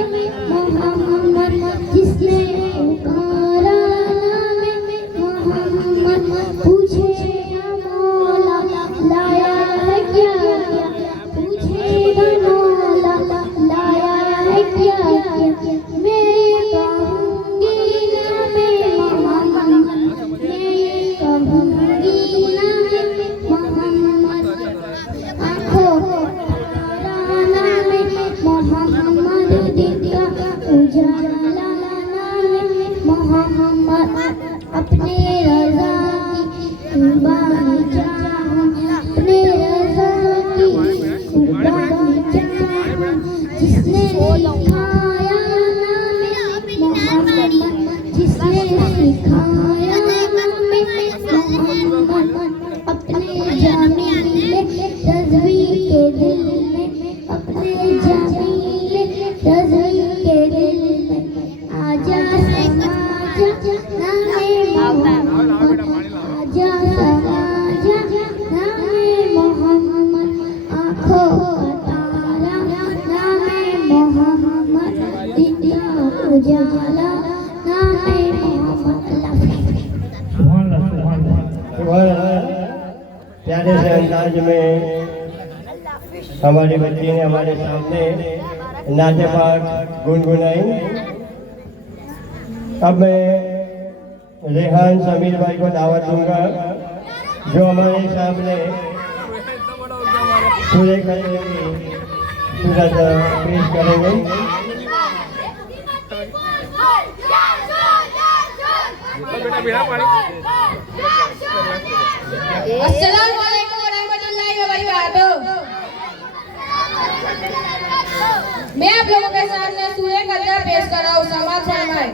मोहम्मद, जिसने पुकारा नामे मोहम्मद, पूछे न मौला लाया है क्या क्या, पूछे न मौला लाया है क्या क्या, मैं कहूँगी नामे मोहम्मद, मैं कहूँगी नामे मोहम्मद, आँखों का तारा नामे मोहम्मद, दिन का उजाला नामे मोहम्मद, अपने रज़ा की कुर्बानी चाहूं, अपने रज़ा की कुर्बानी चाहूं, जिसने सिखाया नामे मोहम्मद, जिसने सिखाया नामे मोहम्मद, अपने जामीले रज़वी के दिल में, अपने जामीले रज़वी के दिल में, आजा समाजा नामे मोहम्मद, आजा समाजा नामे मोहम्मद, आँखों का तारा नामे मोहम्मद, दिन का उजाला नामे मोहम्मद। सुभान अल्लाह, सुभान अल्लाह। सुभान अल्लाह। प्यारे से अंदाज में हमारी बच्ची ने हमारे सामने नाते पाक गुनगुनाई। अब मैं रेहान समीर भाई को दावत दूंगा जो हमारे सामने पूरे करने की सूरत पेश करेंगे। अस्सलाम वालेकुम वरहमतुल्लाहि वबरकातुह। मैं आप लोगों के सामने सूरह कदर पेश कर रहा हूँ। समाअत फरमाए।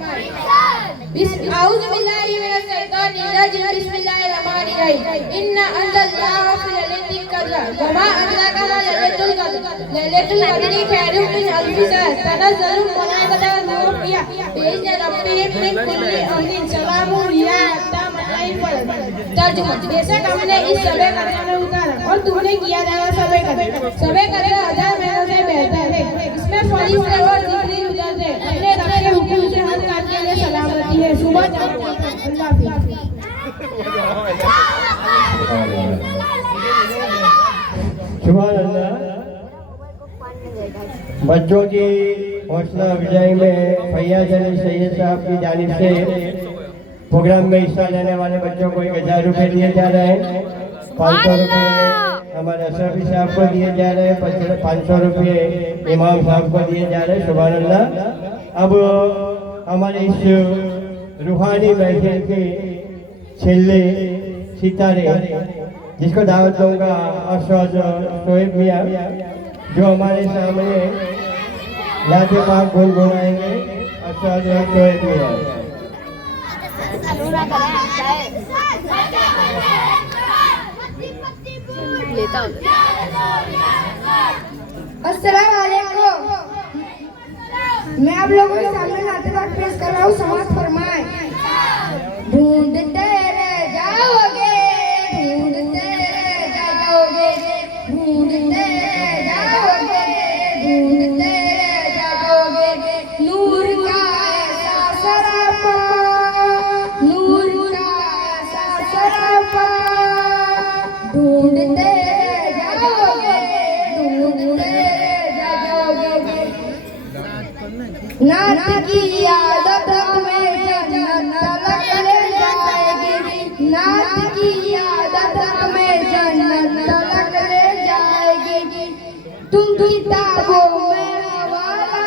आऊज़ु बिल्लाहि मिनश शैतानिर रजीम, बिस्मिल्लाहिर रहमानिर रहीम। इन्ना अंज़लनाहु फी लैलतिल क़द्र वमा अदराका मा लैलतुल क़द्र, लैलतुल क़द्रि खैरुम मिन अल्फि शहर, तनज़्ज़लुल मलाइकतु वरूह फ़ीहा बिइज़्नि रब्बिहिम मिन कुल्लि अम्रिन, सलामुन हिया हत्ता मत्लइल फज्र। तर्जुमा, बेशक हमने इस शबे कदर में उतारा और तुमने किया जाएगा शबे कदर। शबे कदर 1000 महीनों से बेहतर है। इसमें फरिश्ते और जिब्रील उतरते हैं। अपने रब के हुक्म से हज करने के लिए सलामती है। सुबह अल्लाह हाफ़िज़। सुभान अल्लाह। बच्चों की हौसला अफजाई में फैयाज अली सैयद साहब की जानिब से प्रोग्राम में हिस्सा लेने वाले बच्चों को 1000 रुपये दिए जा रहे हैं। 500 रुपये हमारे अशरफी साहब को दिए जा रहे हैं। 500 रुपये इमाम साहब को दिए जा रहे हैं। सुभान अल्लाह। अब हमारे इस रूहानी महफिल के छेले सितारे जिसको दावत दूंगा अरशद शोएब मियाँ, जो हमारे सामने नाते पाक गुनगुनाएंगे। अरशद शोएब मियाँ। अस्सलाम वालेकुम। मैं आप लोगों के सामने नाते पाक पेश कर रहा हूँ। समाज फरमाए। ढूंढते रह जाओगे, ढूंढते रह जाओगे, ढूंढते रह जाओगे, ढूंढते रह जाओगे नूर का ऐसा सरापा, नूर का ऐसा सरापा। ढूंढते रह जाओगे, ढूंढते रह जाओगे। नात की आदत में जन्नत तलक ले जाएगी, नात की आदत में जन्नत तलक ले जाएगी। तुम किताबों में हवाला,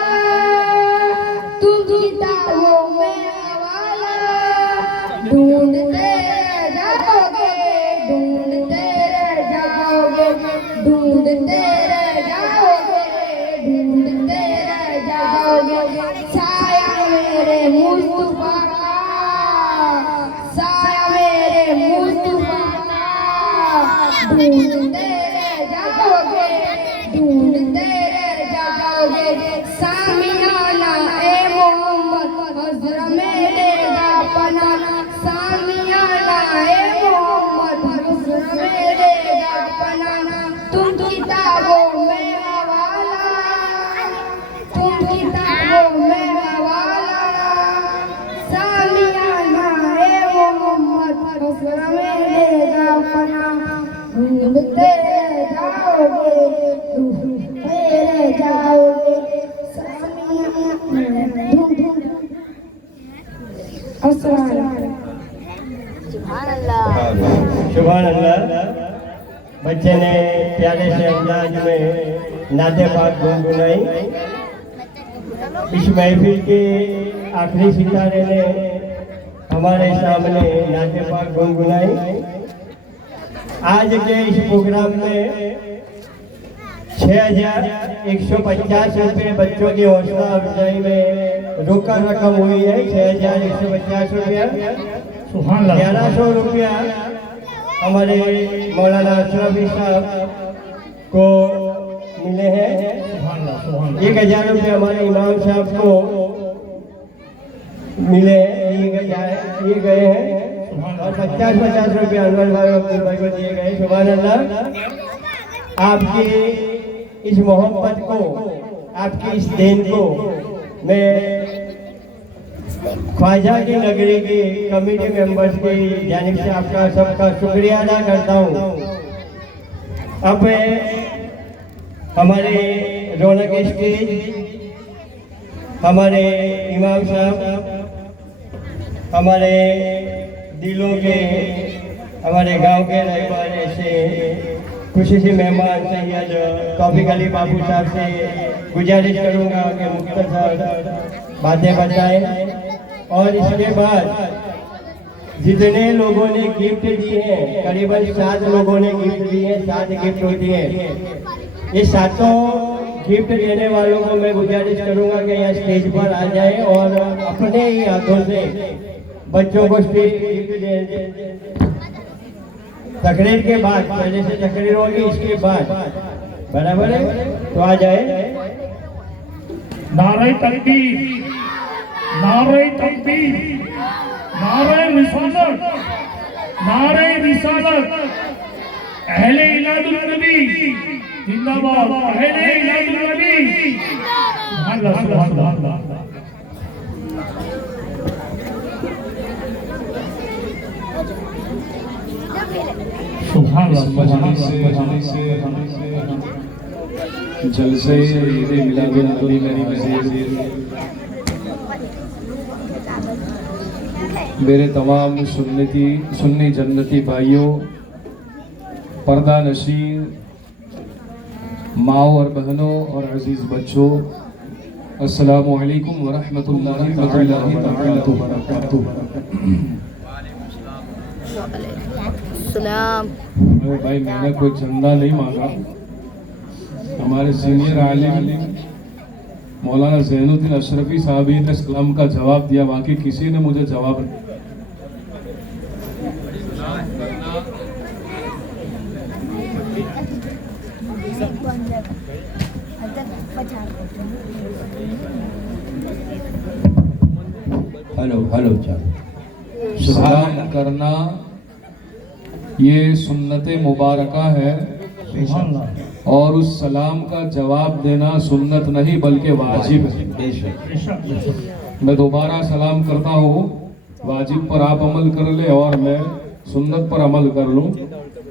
तुम किताबों में हवाला। ढूंढते रह जाओगे, ढूंढते रह जाओगे, ढूंढते रह जाओगे, ढूंढते रह जाओगे। साया मेरे मुस्तफा का, साया मेरे मुस्तफा का। ढूंढते रह जाओगे, ढूंढते रह जाओगे। सामियाना ए मोहम्मद हज़रत में देगा पना, सामियाना ए मोहम्मद हज़रत में देगा पना। तुम किताबों में हवाला, तुम किताबों में हवाला। सामियाना ए मोहम्मद हज़रत में देगा पना। ढूंढते रह जाओगे, ढूंढते रह जाओगे। सामियाना ढूंढ सुभान अल्लाह। बच्चे ने प्यारे से अंदाज में नाते पाक गुनगुनाई। इस महफिल के आखिरी सितारे ने हमारे सामने नाते पाक गुनगुनाई। आज के इस प्रोग्राम में 6150 रुपये बच्चों की हौसला अफजाई में रोकड़ रकम हुई है। 6150 रुपया। 1100 रुपया हमारे मौलाना अशरफी साहब को मिले हैं। 1000 रुपये हमारे इमाम साहब को मिले दिए गए हैं। और 50 रुपये अनवर भाई अब्दुल भाई को दिए गए। सुभान अल्लाह। आपकी इस मोहब्बत को, आपकी इस देन को मैं ख्वाजा की नगरी की कमेटी मेंबर्स की जानिब से आपका सबका शुक्रिया अदा करता हूँ। अब हमारे रौनक स्टेज, हमारे इमाम साहब, हमारे दिलों के, हमारे गांव के रहने ऐसे खुशी मेहमान सैयद तौफीक अली बाबू साहब से गुजारिश करूंगा कि मुख्तसर बातें बताएं। और इसके बाद जितने लोगों ने गिफ्ट दिए हैं, करीबन 7 लोगों ने गिफ्ट दिए हैं, 7 गिफ्ट होती है। ये 7 गिफ्ट देने वालों को मैं गुजारिश करूंगा कि यहाँ स्टेज पर आ जाए और अपने ही हाथों से बच्चों को स्टेज गिफ्ट दे। तकरीर के बाद, पहले से तकरीर होगी, इसके बाद बराबर है, तो आ जाए। नारे तकबीर, नारे तकबीर, नारे रिसालत, नारे रिसालत। अहले इलादुल नबी जिंदाबाद, अहले इलादुल नबी जिंदाबाद। जलसे ईद मिलादुल नबी में मेरे तमाम सुन्नी जन्नती भाइयों, पर्दा नशीन माओ और बहनों और अजीज़ बच्चों, अस्सलामु अलैकुम व रहमतुल्लाहि वबरकातुहू। अरे भाई, मैंने कोई चंदा नहीं मांगा। हमारे सीनियर आलिम मौलाना ज़ैनुद्दीन अशरफी साहब ही ने सलाम का जवाब दिया, बाकी किसी ने मुझे जवाब नहीं। हेलो हेलो चलो। सलाम करना ये सुन्नत मुबारका है, और उस सलाम का जवाब देना सुन्नत नहीं बल्कि वाजिब है। मैं दोबारा सलाम करता हूँ, वाजिब पर आप अमल कर ले और मैं सुन्नत पर अमल कर लूँ।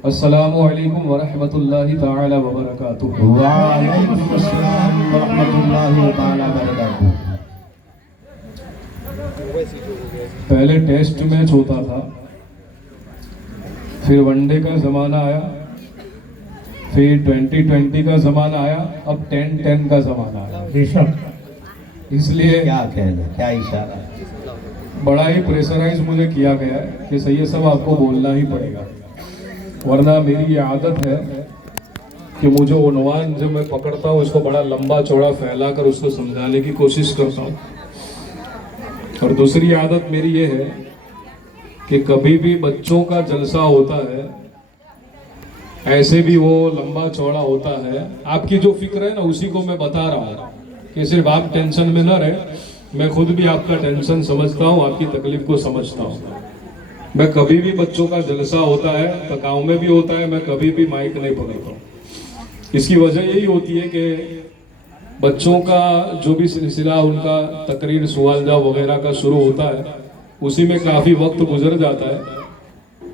अस्सलामु अलैकुम व रहमतुल्लाहि ताला व बरकातुहू। वालेकुम अस्सलाम व रहमतुल्लाहि ताला व बरकातुहू। पहले टेस्ट मैच होता था, फिर वनडे का ज़माना आया, फिर 2020 का ज़माना आया, अब 10-10 का ज़माना आया। इसलिए क्या कहना, क्या इशारा। बड़ा ही प्रेशराइज मुझे किया गया है कि सही है, सब आपको बोलना ही पड़ेगा, वरना मेरी ये आदत है कि मुझे उन्वान जब मैं पकड़ता हूँ उसको बड़ा लंबा चौड़ा फैला कर उसको समझाने की कोशिश करता हूँ। और दूसरी आदत मेरी ये है कि कभी भी बच्चों का जलसा होता है, ऐसे भी वो लंबा चौड़ा होता है, आपकी जो फिक्र है ना उसी को मैं बता रहा हूँ कि सिर्फ आप टेंशन में ना रहे, मैं खुद भी आपका टेंशन समझता हूँ, आपकी तकलीफ को समझता हूँ। मैं कभी भी बच्चों का जलसा होता है, तकाव में भी होता है, मैं कभी भी माइक नहीं पकड़ता हूँ। इसकी वजह यही होती है कि बच्चों का जो भी सिलसिला उनका तकरीर सवाल जवाब वगैरह का शुरू होता है, उसी में काफ़ी वक्त गुजर जाता है।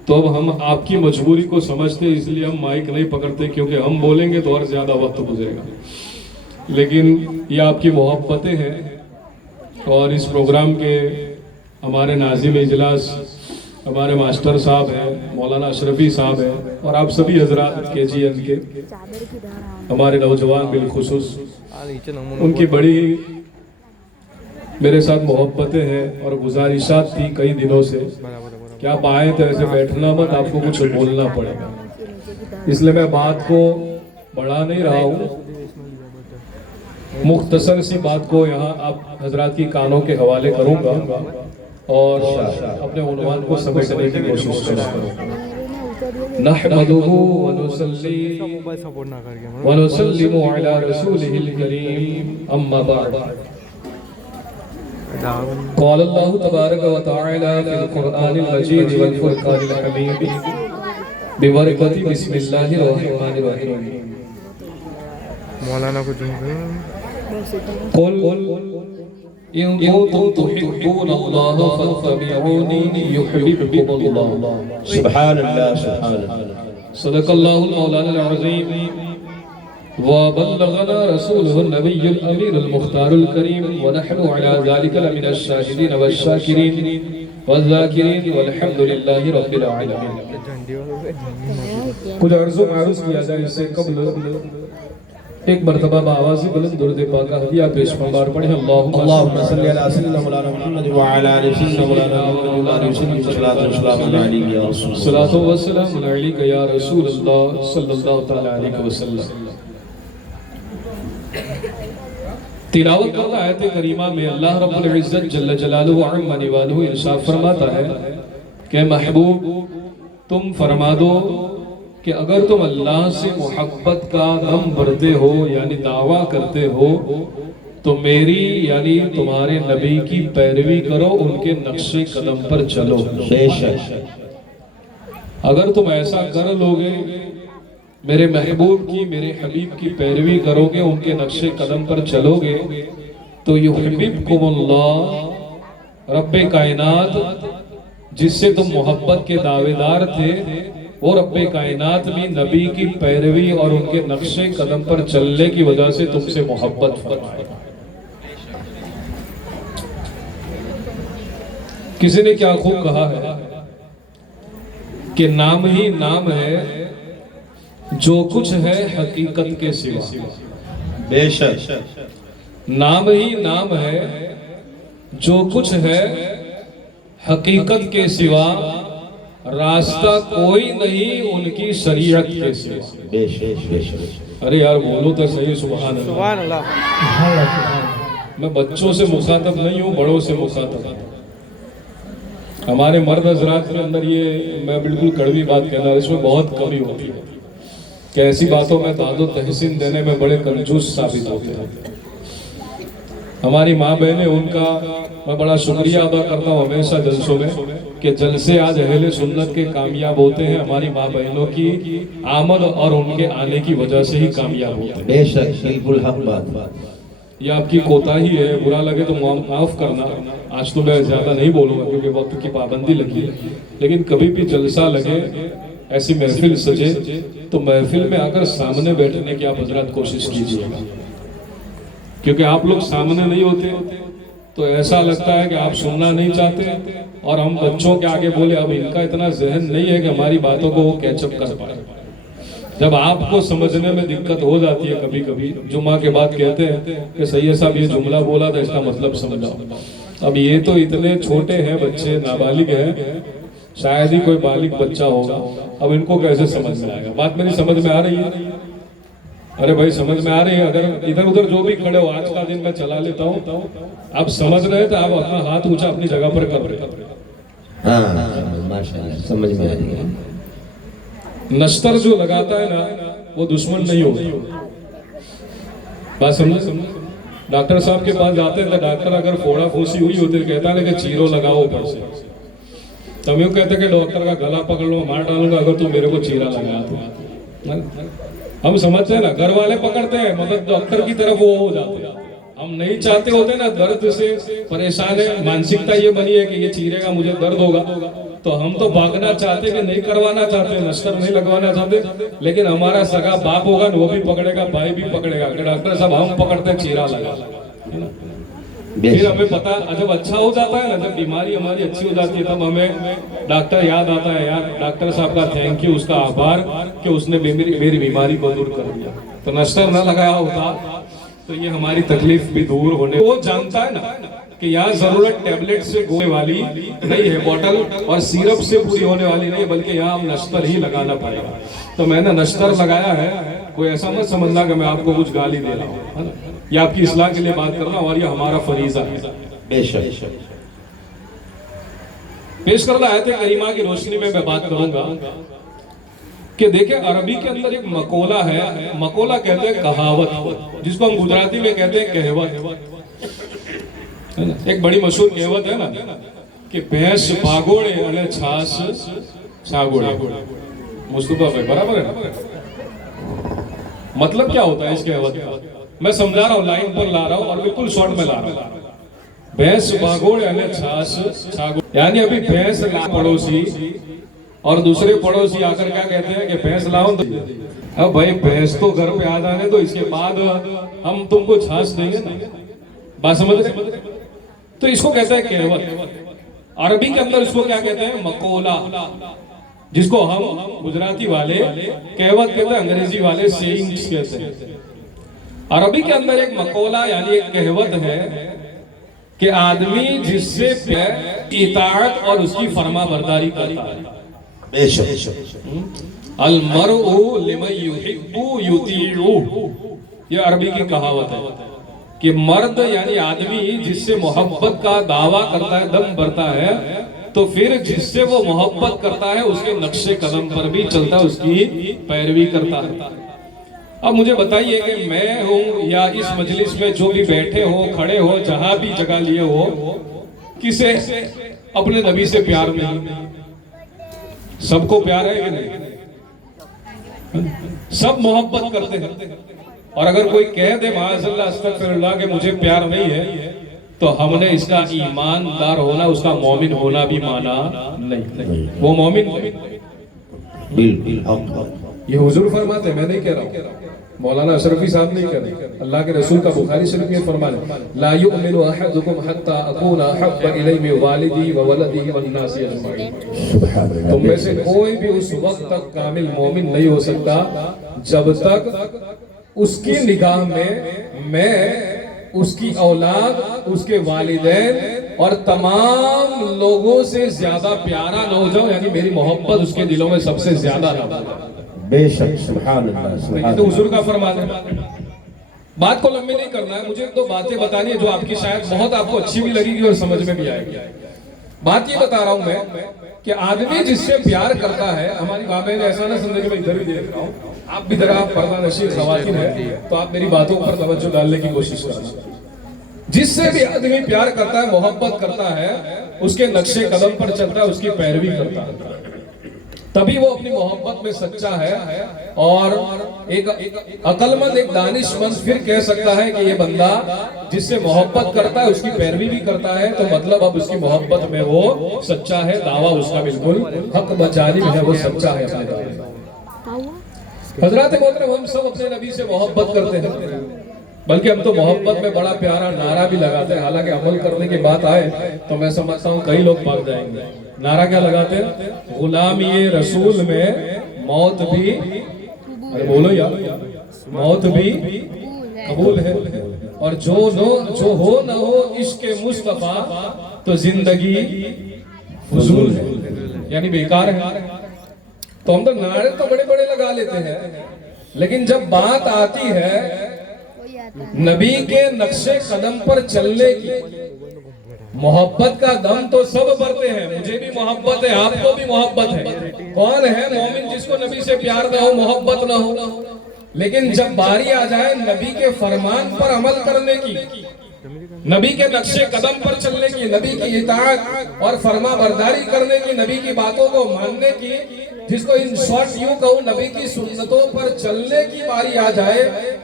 तो अब हम आपकी मजबूरी को समझते हैं, इसलिए हम माइक नहीं पकड़ते, क्योंकि हम बोलेंगे तो और ज़्यादा वक्त गुजरेगा। लेकिन ये आपकी मोहब्बतें हैं, और इस प्रोग्राम के हमारे नाज़िम इजलास हमारे मास्टर साहब हैं, मौलाना अशरफी साहब हैं, और आप सभी हजरात KGN के हमारे नौजवान बिलखुसूस, उनकी बड़ी मेरे साथ मोहब्बतें हैं और गुजारिशात थी कई दिनों से कि आप आए तो ऐसे बैठना मत, आपको कुछ बोलना पड़ेगा। इसलिए मैं बात को बढ़ा नहीं रहा हूँ, मुख्तसर सी बात को यहाँ आप हजरात की कानों के हवाले करूँगा और अपने उन्वान को समझने की कोशिश करूँगा। नहमदुहु व नुसल्ली व नुसल्लिमु अला रसूलिहिल करीम, अम्मा बाद। क़ाल अल्लाहु तबारक व तआला फिल क़ुरआनिल मजीद वल फ़ुरक़ानिल हमीद बिबरकति बिस्मिल्लाहिर रहमानिर रहीम। मौलाना को क़ुल इन कुंतुम तुहिब्बूनल्लाह फत्तबिऊनी युहिब्बुकुमुल्लाह। सुभानअल्लाह सुभानअल्लाह। सदक़ल्लाहुल मौलाना अज़ीम व बल्लगना रसूलुहुन नबियुल अमीनुल मुख्तारुल करीम व नहनु अला ज़ालिका लमिनश शाहिदीन वश-शाकिरीन वज़-ज़ाकिरीन वल्हम्दुलिल्लाहि रब्बिल आलमीन। कुछ अर्ज़ो मारूज़ किया जाए इससे कब्ल एक मरतबा आवाज़ बुलंद दुरूद पाक का हदिया पेश फरमार पढ़े। अल्लाहुम्मा सल्लि अला सय्यिदिना मौलाना मुहम्मद व अला आलि सय्यिदिना मौलाना मुहम्मद व आलि सय्यिदिना सल्लल्लाहु अलैहि व सल्लम। सलातो व सलाम अलैका या रसूलल्लाह सल्लल्लाहु तआला अलैहि वसल्लम। तिलावत करना आयत करीमा में अल्लाह रब्बुल इज्जत जल्ल जलालुहु व अम्मा निवालुहु इरशाद फरमाता है कि महबूब तुम फरमा दो कि अगर तुम अल्लाह से मोहब्बत का दम भरते हो यानी दावा करते हो तो मेरी यानी तुम्हारे नबी की पैरवी करो, उनके नक्शे कदम पर चलो। बेशक अगर तुम ऐसा कर लोगे, मेरे महबूब की मेरे हबीब की पैरवी करोगे, उनके नक्शे कदम पर चलोगे, तो युहिब्बुकुमुल्लाह, रब्बे कायनात जिससे तुम मोहब्बत के दावेदार थे, वो रब्बे कायनात भी नबी की पैरवी और उनके नक्शे कदम पर चलने की वजह से तुमसे मोहब्बत फरमाए। किसी ने क्या खूब कहा है कि नाम ही नाम है जो कुछ है हकीकत के सिवा। बेशक नाम ही नाम है जो कुछ है हकीकत के सिवा, रास्ता कोई नहीं उनकी शरीयत के सिवा। बेशक अरे यार बोलो तो सही, सुभान अल्लाह। मैं बच्चों से मुखातब नहीं हूँ, बड़ों से मुखातब हूँ। हमारे मर्द हजरात के अंदर ये, मैं बिल्कुल कड़वी बात कहना, इसमें बहुत कमी होती है कि ऐसी बातों में दादो तहसीन देने में बड़े कंजूस साबित होते हैं। हमारी माँ बहनें, उनका मैं बड़ा शुक्रिया अदा करता हूँ हमेशा जलसों में कि जलसे आज अहले सुन्नत के कामयाब होते हैं। हमारी माँ बहनों की आमद और उनके आने की वजह से ही कामयाब होते हैं। बेशक बिल्कुल हक बात। ये आपकी कोताही है, बुरा लगे तो माफ करना। आज तो मैं ज्यादा नहीं बोलूंगा क्योंकि वक्त की पाबंदी लगी है, लेकिन कभी भी जलसा लगे, ऐसी महफिल सजे, तो महफिल में आकर सामने बैठने की आप हजरत कोशिश कीजिएगा, क्योंकि आप लोग सामने नहीं होते तो ऐसा लगता है कि आप सुनना नहीं चाहते, और हम बच्चों के आगे बोले अब इनका इतना जहन नहीं है कि हमारी बातों को वो कैचअप कर पाए। जब आपको समझने में दिक्कत हो जाती है, कभी कभी जुम्मा के बाद कहते हैं कि सैयद साहब ये जुमला बोला था, इसका मतलब समझाओ। अब ये तो इतने छोटे हैं बच्चे, नाबालिग हैं, शायद ही कोई बालिग बच्चा होगा, अब इनको कैसे समझ में आएगा? बात मेरी समझ में आ रही है? अरे भाई समझ में आ रही है? अगर इधर उधर जो भी खड़े हो, आज का दिन मैं चला लेता हूँ, आप समझ रहे तो आप अपना हाथ ऊंचा अपनी जगह पर कर रहे। हाँ माशाल्लाह समझ में आ रही है। नश्तर जो लगाता है ना, वो दुश्मन नहीं होता। बात समझे? डॉक्टर साहब के पास जाते हैं तो डॉक्टर अगर फोड़ा फूसी हुई होती है कहता है कि चीरो लगाओ ऊपर से, तो हम यूँ कहते हैं कि डॉक्टर का गला पकड़ लो, मार डालूंगा अगर तुम मेरे को चीरा लगा तो। हम समझते हैं ना, घर वाले पकड़ते हैं मतलब डॉक्टर की तरफ वो हो जाते हैं। हम नहीं चाहते होते ना, दर्द से परेशान है, मानसिकता ये बनी है कि ये चीरेगा मुझे दर्द होगा, तो हम तो भागना चाहते कि नहीं करवाना चाहते, नश्तर नहीं लगवाना चाहते, लेकिन हमारा सगा बाप होगा वो भी पकड़ेगा, भाई भी पकड़ेगा कि डॉक्टर साहब हम पकड़ते चीरा लगा। फिर हमें पता, जब अच्छा हो जाता है ना, जब बीमारी हमारी अच्छी हो जाती है, तब हमें डॉक्टर याद आता है, यार डॉक्टर साहब का थैंक यू, उसका आभार कि उसने मेरी बीमारी को दूर कर दिया। तो नश्तर न लगाया होता तो ये हमारी तकलीफ भी दूर होने। वो जानता है ना कि यहाँ जरूरत टैबलेट से होने वाली नहीं है, बोतल और सिरप से पूरी होने वाली नहीं है, बल्कि यहाँ हम नश्तर ही लगाना पड़ेगा। तो मैंने नश्तर लगाया है, कोई ऐसा मत समझना कि मैं आपको कुछ गाली दे रहा हूँ, है ना? ये आपकी इस्लाह के लिए बात करना और ये हमारा फरीजा है। बेशक पेश करना आयत करीमा की रोशनी में मैं बात करूंगा कि देखिए अरबी के अंदर एक मकोला है, मकोला कहते हैं कहावत, जिसको हम गुजराती में कहते हैं कहवत। एक बड़ी मशहूर कहवत है ना कि भैंस भागोड़े अने छाछ छागोड़े। मुस्तफा भाई बराबर है? मतलब क्या होता है इस कहवत का? मैं समझा रहा हूँ, लाइन पर ला रहा हूँ और बिल्कुल शॉर्ट में ला रहा हूँ। भैंस भागोड़े अने छाछ छागोड़े, यानी अभी भैंस ला पड़ोसी और दूसरे पड़ोसी आकर क्या कहते हैं कि भैंस लाओ, तो अब भाई भैंस तो घर पे आ जाने दो, इसके बाद हम तुमको छाछ देंगे ना। बात समझ रहे? तो इसको कहते हैं कहवत। अरबी के अंदर इसको क्या कहते हैं? मकोला, जिसको हम गुजराती वाले कहवत कहते हैं, अंग्रेजी वाले सेइंग्स कहते हैं। अरबी के अंदर एक मकोला यानी एक कहवत है कि आदमी जिससे इताअत और उसकी फरमा बरदारी करता है। अल मरउ लिमन युहिब्बु युतीउ, ये अरबी की कहावत है कि मर्द यानी आदमी जिससे मोहब्बत का दावा करता है, दम भरता है, तो फिर जिससे वो मोहब्बत करता है उसके नक्शे कदम पर भी चलता है, उसकी पैरवी करता है। अब मुझे बताइए कि मैं हूं या इस मजलिस में जो भी बैठे हो, खड़े हो, जहां भी जगह लिए हो, किसे अपने नबी से प्यार नहीं? सबको प्यार है कि नहीं? सब मोहब्बत करते हैं। और अगर कोई कह दे माअज़ल्लाह अस्तग़फिरुल्लाह के मुझे प्यार नहीं है, तो हमने इसका ईमानदार होना, उसका मोमिन होना भी माना नहीं। वो मोमिन बिल्कुल ये हुजूर फरमाते, मैं नहीं कह रहा हूँ। मौलाना अशरफी साहब नहीं कह रहे, अल्लाह के रसूल का बुखारी शरीफ में फरमान है, ला युमिनु अहदुकुम हत्ता अकूना अहब्बा इलैहि मिन वालिदिही व वलदिही वन नासी अजमईन। तुम में से कोई भी उस वक्त तक कामिल मोमिन नहीं हो सकता जब तक उसकी निगाह में मैं, उसकी औलाद, उसके वालिदैन और तमाम लोगों से ज्यादा प्यारा न हो जाऊं, यानी मेरी मोहब्बत उसके दिलों में सबसे ज्यादा ना हो। बेशक सुभान अल्लाह, ये तो हुजूर का फरमान है। बात को लंबी नहीं करना है, मुझे दो बातें बतानी है जो आपकी शायद बहुत आपको अच्छी भी लगेगी और समझ में भी आएगी। बात ये बता रहा हूं मैं कि आदमी जिससे प्यार करता है, हमारी बाबा ने ऐसा ना समझे कि मैं इधर ही देख रहा हूं, आप भी जरा पर्दा नशीर खवातीन है तो आप मेरी बातों पर तवज्जो डालने की कोशिश करना। जिससे भी आदमी प्यार करता है, मोहब्बत करता है, उसके नक्शे कदम पर चलता है, उसकी पैरवी करता है, तभी वो अपनी मोहब्बत में सच्चा है। और एक अकलमंद, एक दानिशमंद फिर कह सकता है कि ये बंदा जिससे मोहब्बत करता है उसकी पैरवी भी करता है, तो मतलब अब उसकी मोहब्बत में वो सच्चा है, दावा उसका बिल्कुल हक बजानी है, वो सच्चा है अपने दावे में। हजरत मोहतरम, हम सब अपने नबी से मोहब्बत करते हैं, बल्कि हम तो मोहब्बत में बड़ा प्यारा नारा भी लगाते हैं। हालांकि अमल करने की बात आए तो मैं समझता हूँ कई लोग भाग जाएंगे। नारा क्या लगाते हैं? गुलामी रसूल में मौत भी, अरे बोलो यार, मौत भी कबूल है, और जो हो न हो इश्क मुस्तफा तो जिंदगी फजूल है, यानी बेकार है। तो हम तो नारे तो बड़े बड़े लगा लेते हैं, लेकिन जब बात आती है नबी के नक्शे कदम पर चलने की, मोहब्बत का दम तो सब भरते हैं, मुझे भी मोहब्बत है, आपको भी मोहब्बत है। कौन है मोमिन जिसको नबी से प्यार ना हो, मोहब्बत ना हो? लेकिन जब बारी आ जाए नबी के फरमान पर अमल करने की, नबी के नक्शे कदम पर चलने की, नबी की इताअत और फरमा बरदारी करने की, नबी की बातों को मानने की, जिसको इन शॉर्ट यूं कहूं नबी की सुन्नतों पर चलने की बारी आ जाए,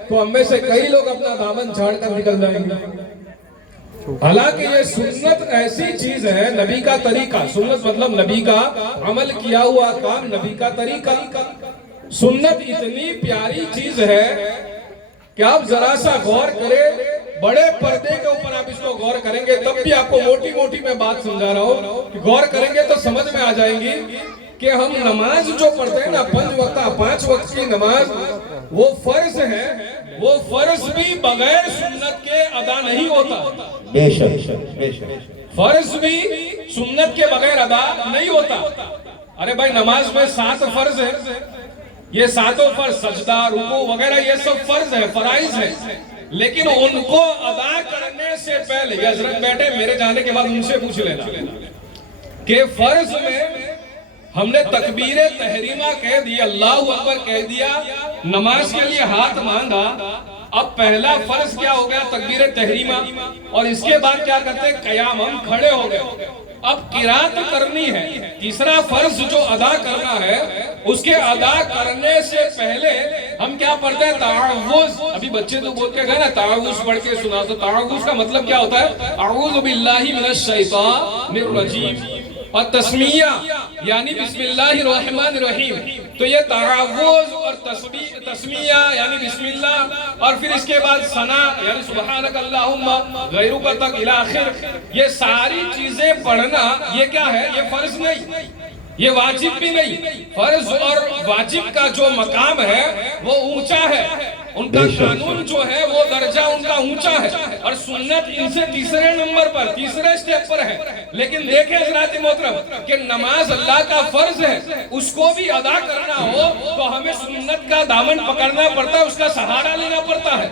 तो हम में से कई लोग अपना दामन झाड़ कर निकल जाएंगे। हालांकि ये सुन्नत ऐसी चीज है, नबी का तरीका, सुन्नत मतलब नबी का अमल किया हुआ काम, नबी का तरीका। सुन्नत इतनी प्यारी चीज है कि आप जरा सा गौर करें, बड़े पर्दे के ऊपर आप इसको गौर करेंगे तब भी आपको मोटी मोटी मैं बात समझा रहा हूँ कि गौर करेंगे तो समझ में आ जाएंगी कि हम नमाज जो पढ़ते हैं ना, 5 वक्त की नमाज, वो फर्ज है, वो फर्ज भी बगैर सुन्नत के अदा नहीं होता। फर्ज भी सुन्नत के बगैर अदा नहीं होता। अरे भाई, नमाज में 7 फर्ज है, ये 7 फर्ज, सजदा, रुकू वगैरह, ये सब फर्ज है, फराइज है, लेकिन उनको अदा करने से पहले, हजरत बैठे, मेरे जाने के बाद उनसे पूछ लेना कि फर्ज में हमने तकबीर तहरीमा कह दी, अल्लाह अकबर कह दिया, नमाज के लिए हाथ मांगा, अब पहला फर्ज क्या हो गया? तकबीर तहरीमा। और इसके बाद क्या करते? कयाम, हम खड़े हो गए। अब किरात करनी है, तीसरा फर्ज जो अदा करना है, उसके अदा करने से पहले हम क्या पढ़ते हैं? ताउज़। अभी बच्चे तो बोल के गए ना, ताउज़ पढ़ के सुना। तो ताउज़ का मतलब क्या होता है? अऊज़ु बिल्लाहि मिनश शैतानिर रजीम। और तस्मिया यानी बिस्मिल्लाहिर्रहमानिर्रहीम। तो ये ताउज़ और तस्मिया यानी बिस्मिल्लाह, और फिर इसके बाद सना यानी सुब्हानक अल्लाहुम्मा गैरुका तक इला आखिर। ये सारी चीजें पढ़ना, ये क्या है? ये फर्ज नहीं, ये वाजिब भी नहीं। फर्ज और वाजिब का जो मकाम है वो ऊंचा है, उनका कानून जो है वो दर्जा उनका ऊंचा है, और सुन्नत इनसे तीसरे नंबर पर, तीसरे स्टेप पर है। लेकिन देखें हज़रात मोहतरम कि नमाज अल्लाह का फर्ज है, उसको भी अदा करना हो तो हमें सुन्नत का दामन पकड़ना पड़ता है, उसका सहारा लेना पड़ता है।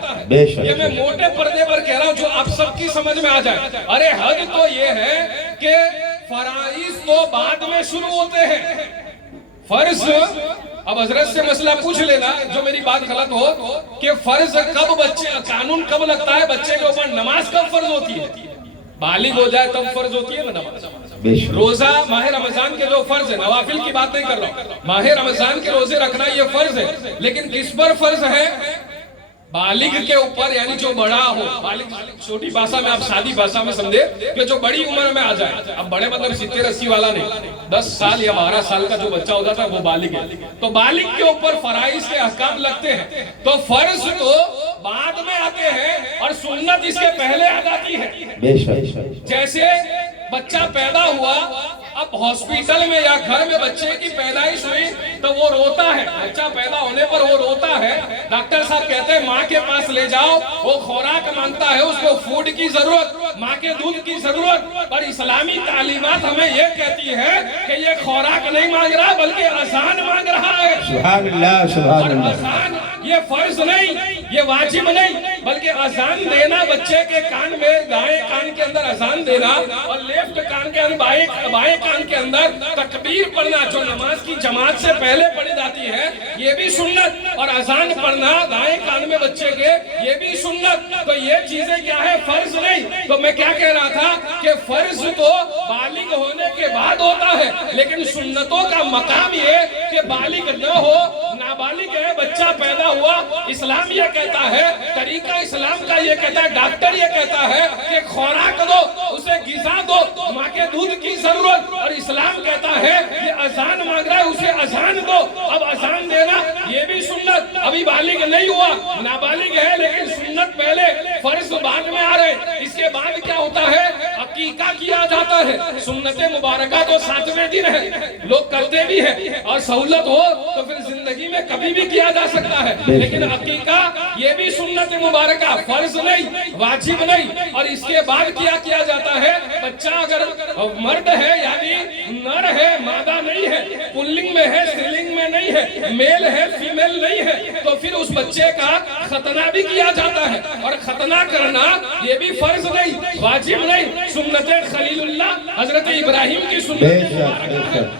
ये मैं मोटे पर्दे पर कह रहा हूँ जो आप सबकी समझ में आ जाए। अरे हद तो ये है कि फराइज तो बाद में शुरू होते हैं, फर्ज। अब हजरत से मसला पूछ लेना जो मेरी बात गलत हो कि फर्ज कब, बच्चे कानून कब लगता है बच्चे के ऊपर? नमाज कब फर्ज होती है? बालिग हो जाए तब फर्ज होती है ना नमाज। रोजा, माह रमजान के जो फर्ज है, नवाफिल की बात नहीं कर रहा हूँ, माह रमजान के रोजे रखना ये फर्ज है, लेकिन किस पर फर्ज है? बालिग के ऊपर, यानी जो बड़ा हो, बालिग छोटी भाषा में आप सादी भाषा में समझे कि जो बड़ी उम्र में आ जाए। अब बड़े मतलब 70-80 वाला नहीं, 10 साल या 12 साल का जो बच्चा होता था वो बालिग है। तो बालिग के ऊपर फराइज के अहकाम लगते हैं। तो फर्ज तो बाद में आते हैं और सुन्नत इसके पहले आ जाती है। जैसे बच्चा पैदा हुआ, अब हॉस्पिटल में या घर में बच्चे की पैदाइश हुई तो वो रोता है। बच्चा पैदा होने पर वो रोता है, डॉक्टर साहब कहते हैं माँ के पास ले जाओ, वो खुराक मांगता है, उसको फूड की जरूरत, माँ के दूध की जरूरत। और इस्लामी तालीमात हमें ये कहती है कि ये खुराक नहीं मांग रहा बल्कि अजान मांग रहा है। सुभान अल्लाह, सुभान अल्लाह। अजान ये फर्ज नहीं, ये वाजिब नहीं, बल्कि अजान देना बच्चे के कान में, दाएं कान के अंदर अजान देना और लेफ्ट कान के अंदर बाएं कान के अंदर तकबीर पढ़ना, जो नमाज की जमात से पहले पढ़ी जाती है, ये भी सुन्नत। और अजान पढ़ना दाएं कान में बच्चे के, ये भी सुन्नत। तो ये चीजें क्या है, फर्ज नहीं। तो मैं क्या कह रहा था कि फर्ज तो बालिग होने के बाद होता है, लेकिन सुन्नतों का मकाम ये कि बालिग न हो, नाबालिग है, बच्चा पैदा हुआ, इस्लाम ये कहता है, तरीका इस्लाम का ये कहता है, डॉक्टर ये कहता है कि खुराक दो, उसे गिज़ा दो, माँ के दूध की जरूरत। और इस्लाम कहता है ये अजान मांग रहा है, उसे अजान दो। अब अजान देना ये भी सुन्नत। अभी बालिग नहीं हुआ, नाबालिग है, लेकिन सुन्नत पहले, फर्ज बाद में आ रहे। इसके बाद क्या होता है, अकीका किया जाता है। सुन्नत मुबारका तो 7वें दिन है, लोग करते भी हैं, और सहूलत हो तो फिर जिंदगी में कभी भी किया जा सकता है। लेकिन अकीका ये भी सुन्नत मुबारका, फर्ज नहीं, वाजिब नहीं। और इसके बाद क्या किया जाता है, बच्चा अगर मर्द है यानी नर है, मादा नहीं है, पुल्लिंग में है, स्त्रीलिंग में नहीं है, मेल है, फीमेल नहीं है, तो फिर उस बच्चे का खतना भी किया जाता है। और खतना करना ये भी फर्ज नहीं, वाजिब नहीं, सुन्नत खलीलुल्लाह हजरत इब्राहिम की सुन्नत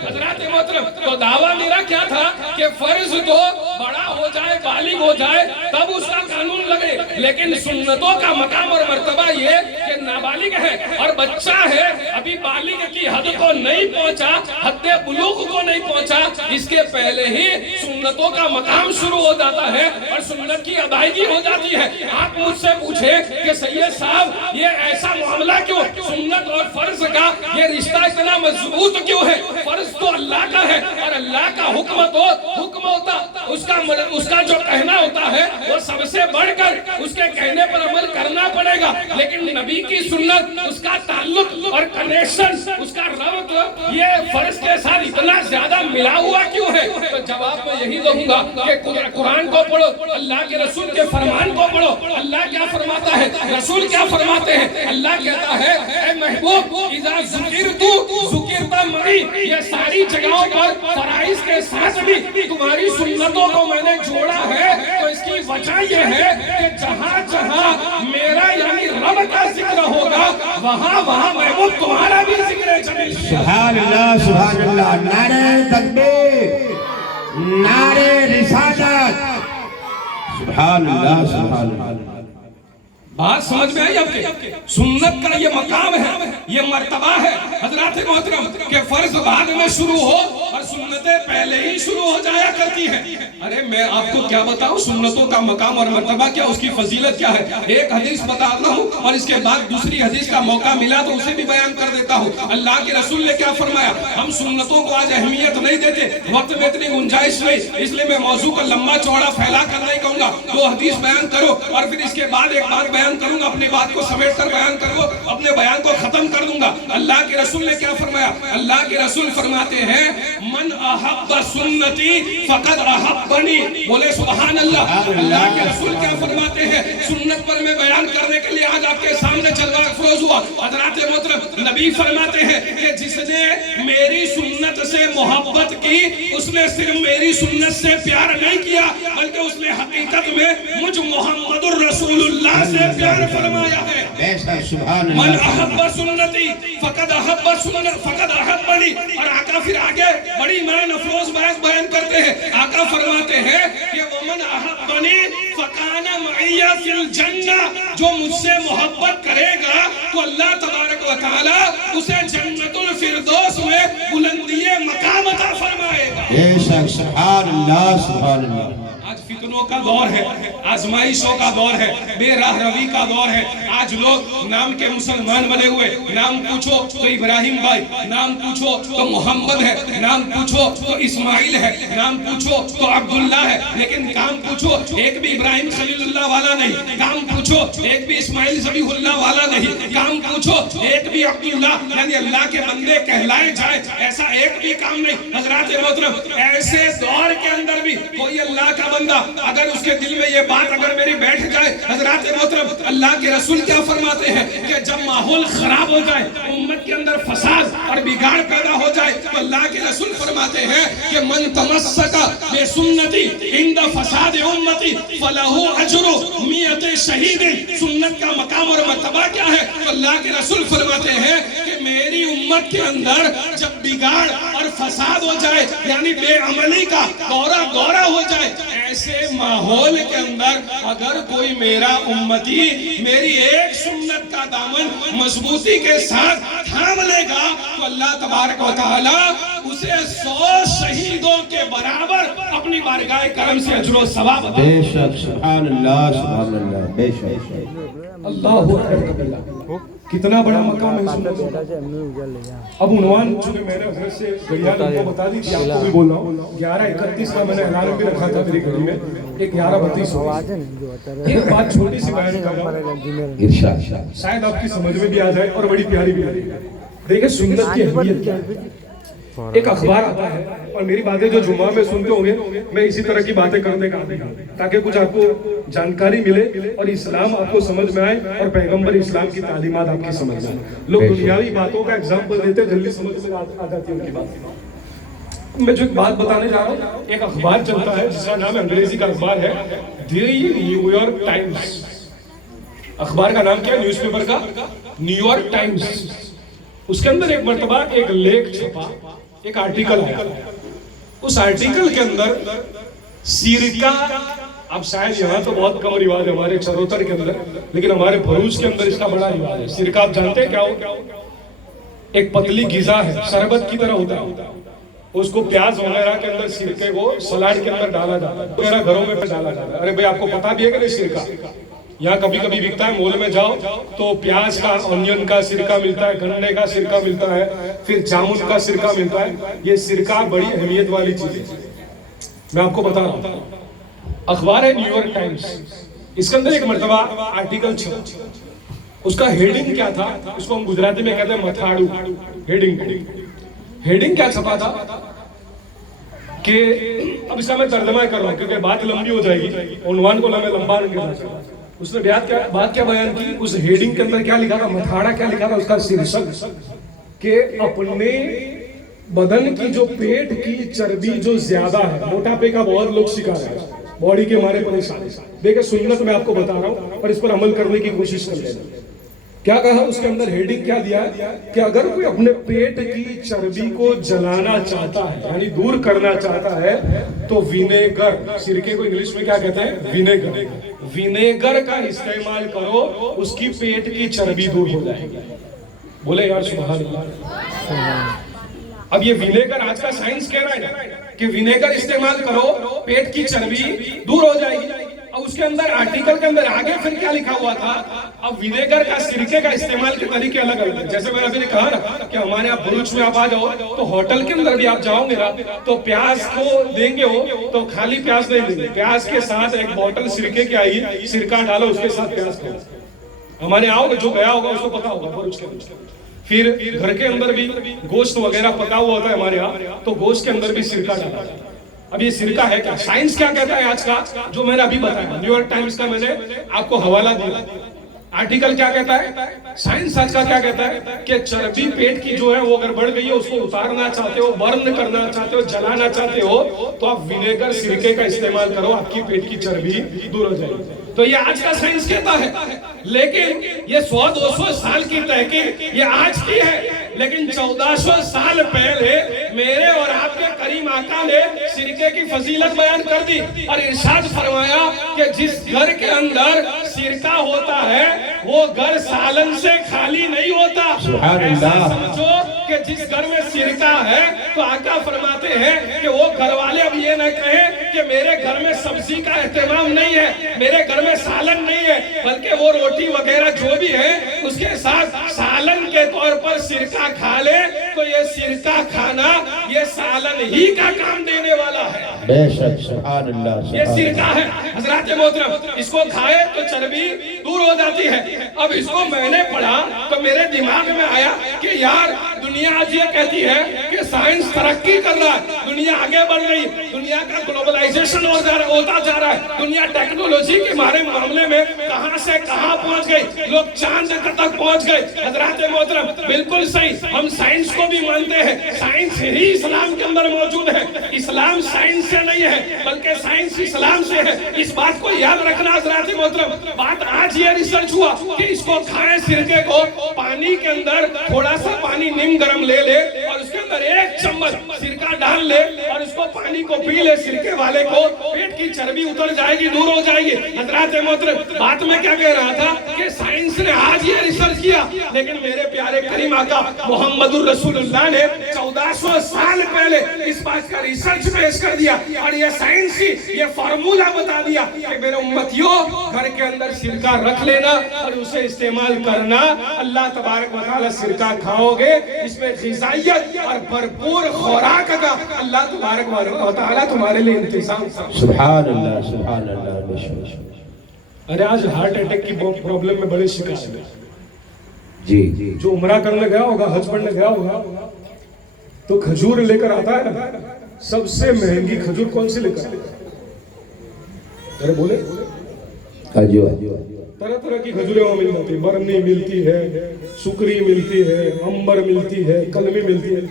हजरत मोहतरम। तो दावा मेरा क्या था कि फर्ज तो बड़ा हो जाए, बालिग हो जाए, तब उसका कानून लगे। लेकिन सुन्नतों का मकाम और मर्तबा ये कि नाबालिग है और बच्चा है, अभी बालिग की हद को नहीं पहुंचा, हद बुलूग को नहीं पहुंचा, इसके पहले ही सुन्नतों का मकाम शुरू हो जाता है और सुन्नत की अदायगी हो जाती है। आप मुझसे पूछे कि सैयद साहब ये ऐसा मामला क्यों, सुन्नत और फर्ज का ये रिश्ता इतना मजबूत क्यों है? फर्ज तो अल्लाह का है और अल्लाह का हुक्म तो हुक्म होता, उसका जो कहना होता है वो सबसे बढ़कर उसके कहने पर अमल करना पड़ेगा। लेकिन नबी की सुन्नत, उसका ताल्लुक और कनेक्शन, उसका रब्त ये फर्ज के साथ इतना ज्यादा मिला हुआ क्यों है? तो जवाब मैं यही दूंगा कि कुरान को पढ़ो, अल्लाह के रसूल के फरमान को पढ़ो। अल्लाह क्या फरमाता है, रसूल क्या फरमाते हैं? अल्लाह कहता है ऐ महबूब इज़ा ज़ुकिरतु ज़ुकिरता मई, ये सारी जगहों पर फराइज के साथ भी तुम्हारी सुन्नतों को मैंने जोड़ा है। तो इसकी वजह यह है कि जहाँ जहाँ मेरा यानी रब का जिक्र होगा वहाँ वहाँ महबूब तुम्हारा भी जिक्र चले। सुभान अल्लाह, सुभान अल्लाह। नारे तकबीर, नारे रिसालत, सुभान अल्लाह, सुभान अल्लाह। बात समझ में आई आपके? सुन्नत का ये मकाम है, ये मर्तबा है हजरात मोहतरम के फर्ज बाद में शुरू हो और सुन्नतें पहले ही शुरू हो जाया करती है। अरे मैं आपको क्या बताऊं, सुन्नतों का मकाम और मर्तबा क्या, उसकी फजीलत क्या है। एक हदीस बताता हूं और इसके बाद दूसरी हदीस का मौका मिला तो उसे भी बयान कर देता हूं। अल्लाह के रसूल ने क्या फरमाया, हम सुन्नतों को आज अहमियत नहीं देते, वक्त में इतनी गुंजाइश नहीं, इसलिए मैं मौजू को लंबा चौड़ा फैला कर नहीं कहूंगा। 2 हदीस बयान करो और फिर इसके बाद एक बात बयान करूंगा, अपनी बात को समेट कर बयान करो, अपने बयान को खत्म कर दूंगा। अल्लाह के रसूल ने क्या फरमाया? अल्लाह के रसूल फरमाते हैं मन अहब्बा सुन्नती फकद अहब्बनी। बोले सुभान अल्लाह। अल्लाह के रसूल क्या फरमाते हैं? सुन्नत पर मैं बयान करने के लिए आज आपके सामने जलवा अफरोज हुआ। हजरात मोहतरम नबी फरमाते हैं कि जिसने मेरी सुन्नत से मोहब्बत की उसने सिर्फ मेरी सुन्नत से प्यार नहीं किया बल्कि उसने हकीकत में मुझ मोहम्मदुर रसूलुल्लाह से प्यार फरमाया है। मन अहब्बा सुन्नती फकद अहब्बा सुन्नत फकद अहब्बनी। और आका फिर आगे बड़ी मान अफरोज बात बयान करते हैं। आका फरमाते हैं कि वमन अहब्बनी फकाना मइया फिल जन्ना, जो मुझसे मोहब्बत करेगा तो अल्लाह तबारक व तआला उसे जन्नतुल फिरदौस में बुलंदिए मकाम अता फरमाएगा। बेशक, सुभान अल्लाह, सुभान अल्लाह। आज फितनों का दौर है, आजमाइशों का दौर है, बेराह रवी का दौर है। आज लोग नाम के मुसलमान बने हुए, नाम पूछो तो इब्राहिम भाई, नाम पूछो तो मोहम्मद है, नाम पूछो तो इस्माइल है, नाम पूछो तो अब्दुल्ला है, लेकिन काम पूछो एक भी इब्राहिम खलीलुल्लाह वाला नहीं, काम पूछो एक भी इस्माइल ज़बीहुल्लाह वाला नहीं, काम पूछो एक भी अब्दुल्ला यानी अल्लाह के बंदे कहलाए जाए ऐसा एक भी काम नहीं। हजरात मोहतरम, ऐसे दौर के अंदर भी कोई अल्लाह का बंदा अगर उसके दिल में ये बात अगर मेरी बैठ जाए, हजरात मोहतरम, अल्लाह के रसूल क्या फरमाते हैं कि जब माहौल खराब हो जाए, उम्मत के अंदर फसाद और बिगाड़ पैदा हो जाए, तो अल्लाह के रसूल फरमाते हैं कि मन तमस्सका बेसुन्नती इंद फसाद उम्मती फलहु अजरु मियत शहीद। सुन्नत का मकाम और मर्तबा क्या है? तो अल्लाह के रसूल फरमाते हैं कि मेरी उम्मत के अंदर जब बिगाड़ और फसाद हो जाए यानी बेअमली का दौरा हो जाए, ऐसे माहौल के अंदर अगर कोई मेरा उम्मती मेरी एक सुन्नत का दामन मजबूती के साथ थाम लेगा तो अल्लाह तबारक व तआला उसे 100 शहीदों के बराबर अपनी बारगाह करम से अजर सवाब अता। बेशक, सुभान अल्लाह, सुभान अल्लाह, बेशक। अल्लाहु अकबर। कितना बड़ा मकाम है सुन्नत। अब उन्वान चूंकि मैंने हजरत से गड़ियाल उनको बता दी कि आपको भी बोल रहा हूँ, 11:31 का मैंने ऐलान भी रखा था मेरी घड़ी में, 11:32 एक बात छोटी सी बयान कर रहा हूँ, इरशाद शायद आपकी समझ में भी आ जाए और बड़ी प्यारी भी लगेगी। देखिए सुन्नत की अहमियत क्या है। एक अखबार आता है और मेरी बातें जो जुम्मा में सुनते होंगे, मैं इसी तरह की बातें करने का आदी हूं ताकि कुछ आपको जानकारी मिले और इस्लाम आपको समझ में आए और पैगंबर इस्लाम की तालीमात आपकी समझ में आए। लोग दुनियावी बातों का एग्जाम्पल देते हैं, जल्दी समझ में आ जाती है उनकी बात। मैं जो एक बात बताने जा रहा हूँ, एक अखबार चलता है जिसका नाम अंग्रेजी का अखबार है द न्यूयॉर्क टाइम्स। अखबार का नाम क्या है? न्यूज़पेपर का न्यूयॉर्क टाइम्स। उसके अंदर एक मर्तबा एक लेख छपा, एक आर्टिकल है। उस आर्टिकल के अंदर सिरका, अब शायद यहाँ तो बहुत कम रिवाज है हमारे चरोतर के अंदर, लेकिन हमारे भरूच के अंदर इसका बड़ा रिवाज है। सिरका आप जानते हैं क्या हो? एक पतली गिजा है, शरबत की तरह होता है, उसको प्याज वगैरह के अंदर सिरके को सलाद के अंदर डाला जाता है, मेरा घरों में डाला जाता है। अरे भाई आपको पता भी है कि नहीं सिरका यहाँ कभी कभी बिकता है, मॉल में जाओ तो प्याज का, ऑनियन का सिरका मिलता है, गन्ने का सिरका मिलता है, फिर जामुन का सिरका मिलता है। ये सिरका बड़ी अहमियत वाली चीज है, मैं आपको बता रहा हूँ। अखबार है न्यूयॉर्क टाइम्स, इसके अंदर एक मर्तबा आर्टिकल छपा। उसका हेडिंग क्या था? उसको हम गुजराती में कहते हैं मथाड़ू। हेडिंग क्या छपा था कि अब इसका मैं तर्जमा कर रहा हूँ क्योंकि बात लंबी हो जाएगी, उन्वान को मैं लंबा नहीं करना चाहता। उसने बात क्या बयान की? उस हेडिंग के अंदर क्या लिखा था? मथाड़ा क्या लिखा था? उसका शीर्षक कि अपने बदन की जो पेट की चर्बी जो ज्यादा है, मोटापे का बहुत लोग शिकार है, बॉडी के हमारे परेशान। देखिए सुन्नत मैं आपको बता रहा हूँ और इस पर अमल करने की कोशिश कर लेना। क्या कहा उसके अंदर? हेडिंग क्या दिया कि अगर कोई अपने पेट की चर्बी को जलाना चाहता है यानी दूर करना चाहता है तो विनेगर, सिरके को इंग्लिश में क्या कहते हैं? विनेगर का इस्तेमाल करो, उसकी पेट की चर्बी दूर हो जाएगी। बोले यार सुभान अल्लाह। अब ये विनेगर आज का साइंस कह रहा है कि विनेगर इस्तेमाल करो, पेट की चर्बी दूर हो जाएगी। अब उसके अंदर आर्टिकल के अंदर आगे फिर क्या लिखा हुआ था? अब विनेगर का, सिरके का इस्तेमाल के तरीके अलग अलग है। जैसे मैंने अभी कहा ना कि हमारे यहाँ भरूच में आप आ जाओ तो होटल के अंदर भी आप जाओगे ना तो प्याज को देंगे हो तो खाली प्याज नहीं देंगे, प्याज के साथ एक बोतल सिरके की आई, सिरका डालो उसके साथ प्याज खाओ। हमारे आओगे, जो गया होगा उसको पता होगा भरूच के अंदर। फिर घर के अंदर भी गोश्त वगैरह पका हुआ होता है हमारे यहाँ, तो गोश्त के अंदर भी सिरका डाला जाता है। अब ये सिरका है क्या? साइंस क्या कहता है आज का, जो मैंने अभी बताया, न्यूयॉर्क टाइम्स का मैंने आपको हवाला दिया। आर्टिकल क्या कहता है? साइंस आज का क्या कहता है कि चर्बी पेट की जो है वो अगर बढ़ गई है, उसको उतारना चाहते हो, बर्न करना चाहते हो, जलाना चाहते हो, तो आप विनेगर, सिरके का इस्तेमाल करो, आपकी पेट की चर्बी दूर हो जाएगी। तो ये आज का साइंस कहता है, लेकिन ये 100-200 साल की तहकीक ये आज की है, लेकिन 1400 साल पहले मेरे और आपके करीम आका ने सिरके की फजीलत बयान कर दी और इरशाद फरमाया कि जिस घर के अंदर सिरका होता है वो घर सालन से खाली नहीं होता। ऐसा समझो कि जिस घर में सिरका है तो आका फरमाते हैं कि वो घर वाले अब ये न कहें कि मेरे घर में सब्जी का एहतमाम नहीं है, मेरे घर में सालन नहीं है, बल्कि वो रोटी वगैरह जो भी है उसके साथ सालन के तौर पर सिरका खा ले तो ये सिरका खाना ये सालन ही का काम देने वाला है। बेशक, सुभान अल्लाह, ये सिरका है हजरत मोहतरम, इसको खाए तो चर्बी दूर हो जाती है। अब इसको मैंने पढ़ा तो मेरे दिमाग में आया कि यार दुनिया आज ये कहती है कि साइंस तरक्की कर रहा है, दुनिया आगे बढ़ रही, दुनिया का ग्लोबलाइजेशन होता जा रहा है, दुनिया टेक्नोलॉजी के मामले में कहां से कहां पहुंच गई, लोग चांद तक पहुंच गए। हजरत मोहतरम बिल्कुल सही, हम साइंस को भी मानते हैं, साइंस ही इस्लाम के अंदर मौजूद है, इस्लाम साइंस से नहीं है बल्कि साइंस इस्लाम से है। इस बात को याद रखना हजरत मोहतरम। बात आज ये रिसर्च हुआ कि इसको खाएं, सिरके को पानी के अंदर थोड़ा सा पानी नीम गरम ले और उसके अंदर 1 चम्मच सिरका डाल ले और इसको पानी को पी ले, सिरके वाले को पेट की चर्बी उतर जाएगी, दूर हो जाएगी। हजरत मोहतरम बात में क्या कह रहा था कि साइंस ने आज ये रिसर्च किया, लेकिन मेरे प्यारे करीम आका मोहम्मदुर रसूलुल्लाह ने 1400 साल पहले इस बात का रिसर्च पेश कर दिया और ये साइंस ही ये फार्मूला बता दिया कि मेरे उम्मतियों घर के अंदर सिरका रख लेना और उसे इस्तेमाल करना। अल्लाह तबारक व तआला सिरका खाओगे इसमें ग़िज़ाइयत और भरपूर खुराक का अल्लाह तबारक व तआला तुम्हारे लिए इंतजाम। सुभान अल्लाह, सुभान अल्लाह। अरे आज हार्ट अटैक की प्रॉब्लम में बड़े शिकार है जी, जो उम्रा करने गया होगा, हज पढ़ने गया होगा तो खजूर लेकर आता है ना, सबसे महंगी खजूर कौन सी लेकर आता है? अरे बोले तरह तरह की खजूरें वहां मिल जाती है, बरनी मिलती है, सुकरी मिलती है, अंबर मिलती है, कलमी मिलती है,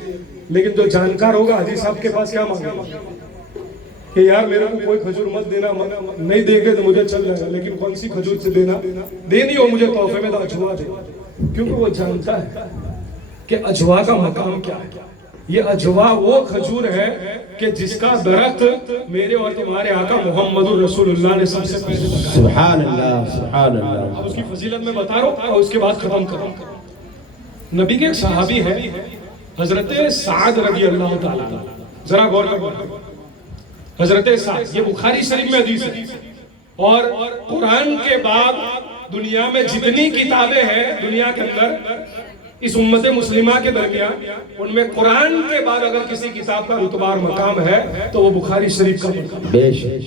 लेकिन जो जानकार होगा हाजी साहब के पास क्या मांगेगा कि यार मेरे को कोई खजूर मत देना, नहीं देंगे तो मुझे चल जाएगा, लेकिन कौन सी खजूर से देनी हो मुझे तोहफे में तो अजवा दे, क्योंकि वो जानता है कि अजवा का मकाम क्या है। ये अजवा वो खजूर है कि जिसका दरख्त मेरे और तुम्हारे आका मोहम्मदुर रसूलुल्लाह ने सबसे पहले लगाया। सुभान अल्लाह, सुभान अल्लाह। अब उसकी फजीलत में बता रहा हूँ और उसके बाद खत्म करूँ। नबी के एक सहाबी है हजरत साद रज़ी अल्लाह ताला, जरा गौर करो, हजरत साद, ये बुखारी शरीफ में हदीस है और कुरान के बाद दुनिया में जितनी किताबें हैं दुनिया के अंदर इस उम्मत मुस्लिमा के दरमियान, उनमें कुरान के बाद अगर किसी किताब का रुतबार मकाम है तो वो बुखारी शरीफ का मकाम। बेशक,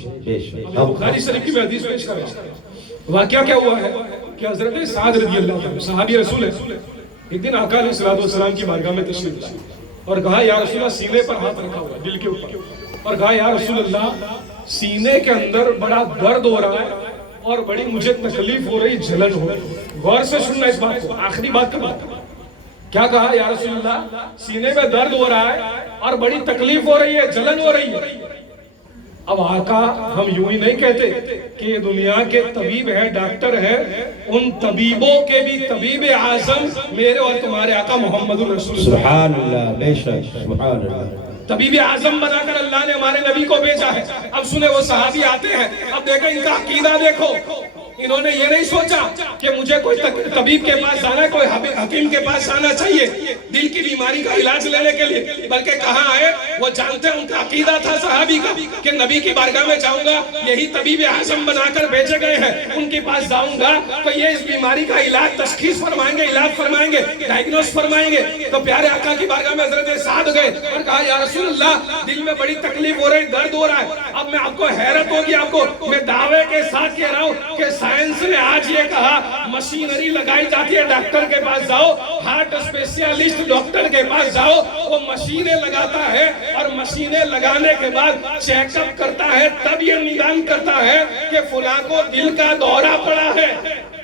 बुखारी शरीफ की मैं हदीस पेश कर रहा हूं। वाकया क्या हुआ है कि हजरत साद रज़ी अल्लाह ताला सहाबी रसूल है, एक दिन आका अलैहिस्सलातु वस्सलाम की बारगाह में तशरीफ लाए और कहा या रसूलल्लाह, सीने पर हाथ रखा हुआ दिल के ऊपर, और कहा या रसूलल्लाह सीने के अंदर बड़ा दर्द हो रहा है और बड़ी मुझे तकलीफ हो रही, जलन हो रही। गौर से सुनना इस बात को, आखिरी बात का बात। क्या कहा या रसूलल्लाह, सीने में दर्द हो रहा है और बड़ी तकलीफ हो रही है, जलन हो रही है। अब आका हम यूं ही नहीं कहते कि ये दुनिया के तबीब है, डॉक्टर है, उन तबीबों के भी तबीब आजम मेरे और तुम्हारे आका मोहम्मदुर रसूलुल्लाह। सुभान अल्लाह, बेशक, सुभान अल्लाह। तबीब आजम बनाकर अल्लाह ने हमारे नबी को भेजा है। अब सुने, वो सहाबी आते हैं, अब देखो इनका अकीदा देखो, इन्होंने ये नहीं सोचा कि मुझे कोई तबीब के पास जाना है, कोई हकीम के पास जाना चाहिए दिल की बीमारी का इलाज लेने के लिए, बल्कि कहाँ आए, वो जानते हैं, उनका अकीदा था सहाबी का कि नबी की बारगाह में जाऊंगा, यही तबीब आजम बनाकर भेजे गए हैं, उनके पास जाऊंगा तो ये इस बीमारी का इलाज तशखीस फरमाएंगे, इलाज फरमाएंगे, डायग्नोस फरमाएंगे। तो प्यारे आका की बारगाह में हजरत साद गए और कहा या रसूलल्लाह, दिल में बड़ी तकलीफ हो रही, दर्द हो रहा है। अब मैं आपको हैरत होगी, आपको मैं दावे के साथ कह रहा हूँ कि साइंस ने आज ये कहा मशीनरी लगाई जाती है, डॉक्टर के पास जाओ, हार्ट स्पेशलिस्ट डॉक्टर के पास जाओ, वो मशीनें लगाता है और मशीनें लगाने के बाद चेकअप करता है, तब ये निदान करता है कि फुला को दिल का दौरा पड़ा है,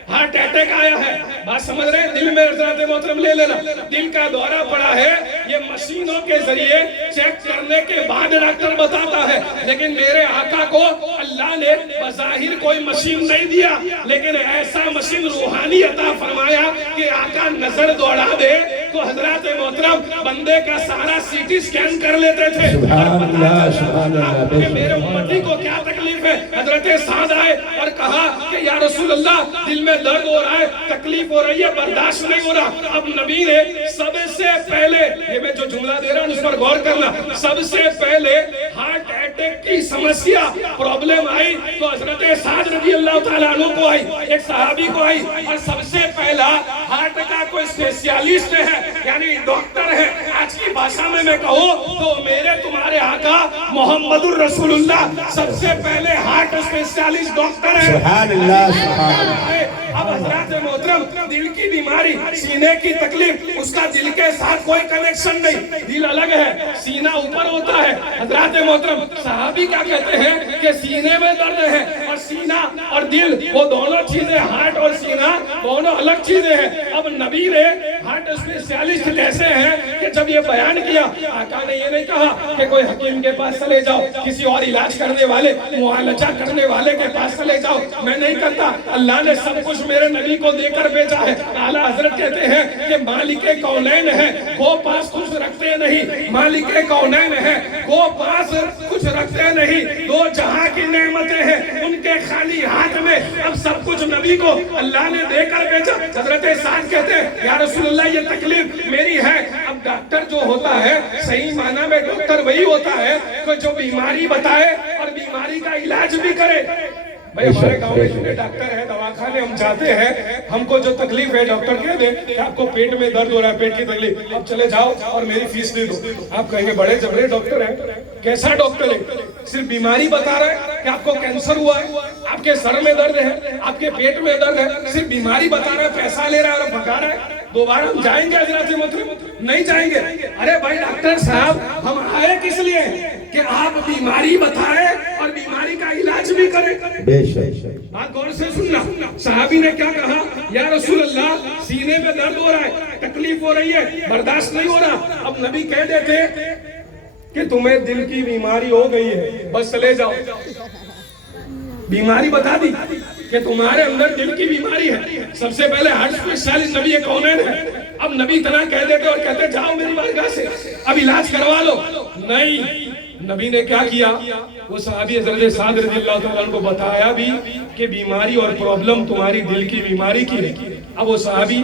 हार्ट अटैक आया है। बात समझ रहे हैं? दिल में हज़रत मोहतरम ले लेना, दिल का दौरा पड़ा है, ये मशीनों के जरिए चेक करने के बाद डॉक्टर बताता है। लेकिन मेरे आका को अल्लाह ने बज़ाहिर कोई मशीन नहीं दिया, लेकिन ऐसा मशीन रूहानी अता फरमाया कि आका नजर दौड़ा दे तो हजरत मोहतरम बंदे का सारा सीटी स्कैन कर लेते थे। सुभान अल्लाह, सुभान अल्लाह। कि मेरे उम्मती को क्या तकलीफ है। हजरत साद आए और कहा कि या रसूल अल्लाह, दिल में दर्द हो रहा है, तकलीफ हो रही है, बर्दाश्त नहीं हो रहा। अब नबी ने सबसे पहले, ये मैं जो जुमला दे रहा हूँ उस पर गौर करना, सबसे पहले हार्ट अटैक की समस्या प्रॉब्लम आई तो हजरत साद रजी अल्लाह ताला अन्हु को आई, एक सहाबी को आई। और सबसे पहला हार्ट का कोई स्पेशलिस्ट है, यानी डॉक्टर है। आज की भाषा में मैं कहूँ तो मेरे तुम्हारे आका मोहम्मदुर रसूलुल्लाह सबसे पहले हार्ट स्पेशलिस्ट डॉक्टर है। सुभान अल्लाह, सुभान अल्लाह। अब हजरत मोहतरम, दिल की बीमारी, सीने की तकलीफ, उसका दिल के साथ कोई कनेक्शन नहीं, दिल अलग है, सीना ऊपर होता है। हजरत मोहतरम, सहाबी क्या कहते हैं कि सीने में दर्द है और सीना और दिल, वो दोनों चीजें, हार्ट और सीना दोनों अलग चीजें हैं। अब नबी ने हार्ट स्पेशलिस्ट कैसे हैं कि जब ये बयान किया, आका ने ये नहीं कहा कि कोई हकीम के पास चले जाओ, किसी और इलाज करने वाले, मुआलजा करने वाले के पास चले जाओ, मैं नहीं करता। अल्लाह ने सब कुछ मेरे नबी को देकर भेजा है। आला हजरत कहते हैं कि मालिके कौनैन है, वो पास कुछ रखते नहीं, मालिके कौनैन है, वो पास कुछ रखते नहीं, दो जहां की नेमतें हैं उनके खाली हाथ में। अब सब कुछ नबी को अल्लाह ने देकर भेजा। हजरत साद कहते हैं या रसूलुल्लाह, ये तकलीफ मेरी है। अब डॉक्टर जो होता है, सही माना में डॉक्टर वही होता है कि जो बीमारी बताए और बीमारी का इलाज भी करे। भाई हमारे गांव में जो डॉक्टर है, दवाखाने हम जाते हैं, हमको जो तकलीफ है डॉक्टर कह दे कि आपको पेट में दर्द हो रहा है, पेट की तकलीफ, अब चले जाओ और मेरी फीस दे दो। आप कहेंगे बड़े जबरे डॉक्टर है। कैसा डॉक्टर है? सिर्फ बीमारी बता रहा है कि आपको कैंसर हुआ है, आपके सर में दर्द है, आपके पेट में दर्द है, सिर्फ बीमारी बता रहा है, पैसा ले रहा है और भगा रहा है। दोबारा हम जाएंगे हजरत मोहतरम? नहीं जाएंगे। अरे भाई डॉक्टर साहब, हम आए किस लिए कि आप बीमारी बताएं और बीमारी का इलाज भी करें। बात गौर से सुनना। सहाबी ने क्या कहा, या रसूल अल्लाह, सीने में दर्द हो रहा है, तकलीफ हो रही है, बर्दाश्त नहीं हो रहा। अब नबी कह देते कि तुम्हें दिल की बीमारी हो गई है, बस चले जाओ। बीमारी बता दी कि तुम्हारे अंदर दिल की बीमारी है। सबसे पहले हार्ट स्पेशलिस्ट नबी कौनैन है। अब नबी इतना कह देते और कहते जाओ मेरी बारगाह से, अब इलाज करवा लो। नहीं, नबी ने क्या किया, वो सहाबी हजरत साद रज़ी अल्लाह तआला अन्हु को बताया भी कि बीमारी और प्रॉब्लम तुम्हारी दिल की बीमारी की है। अब वो सहाबी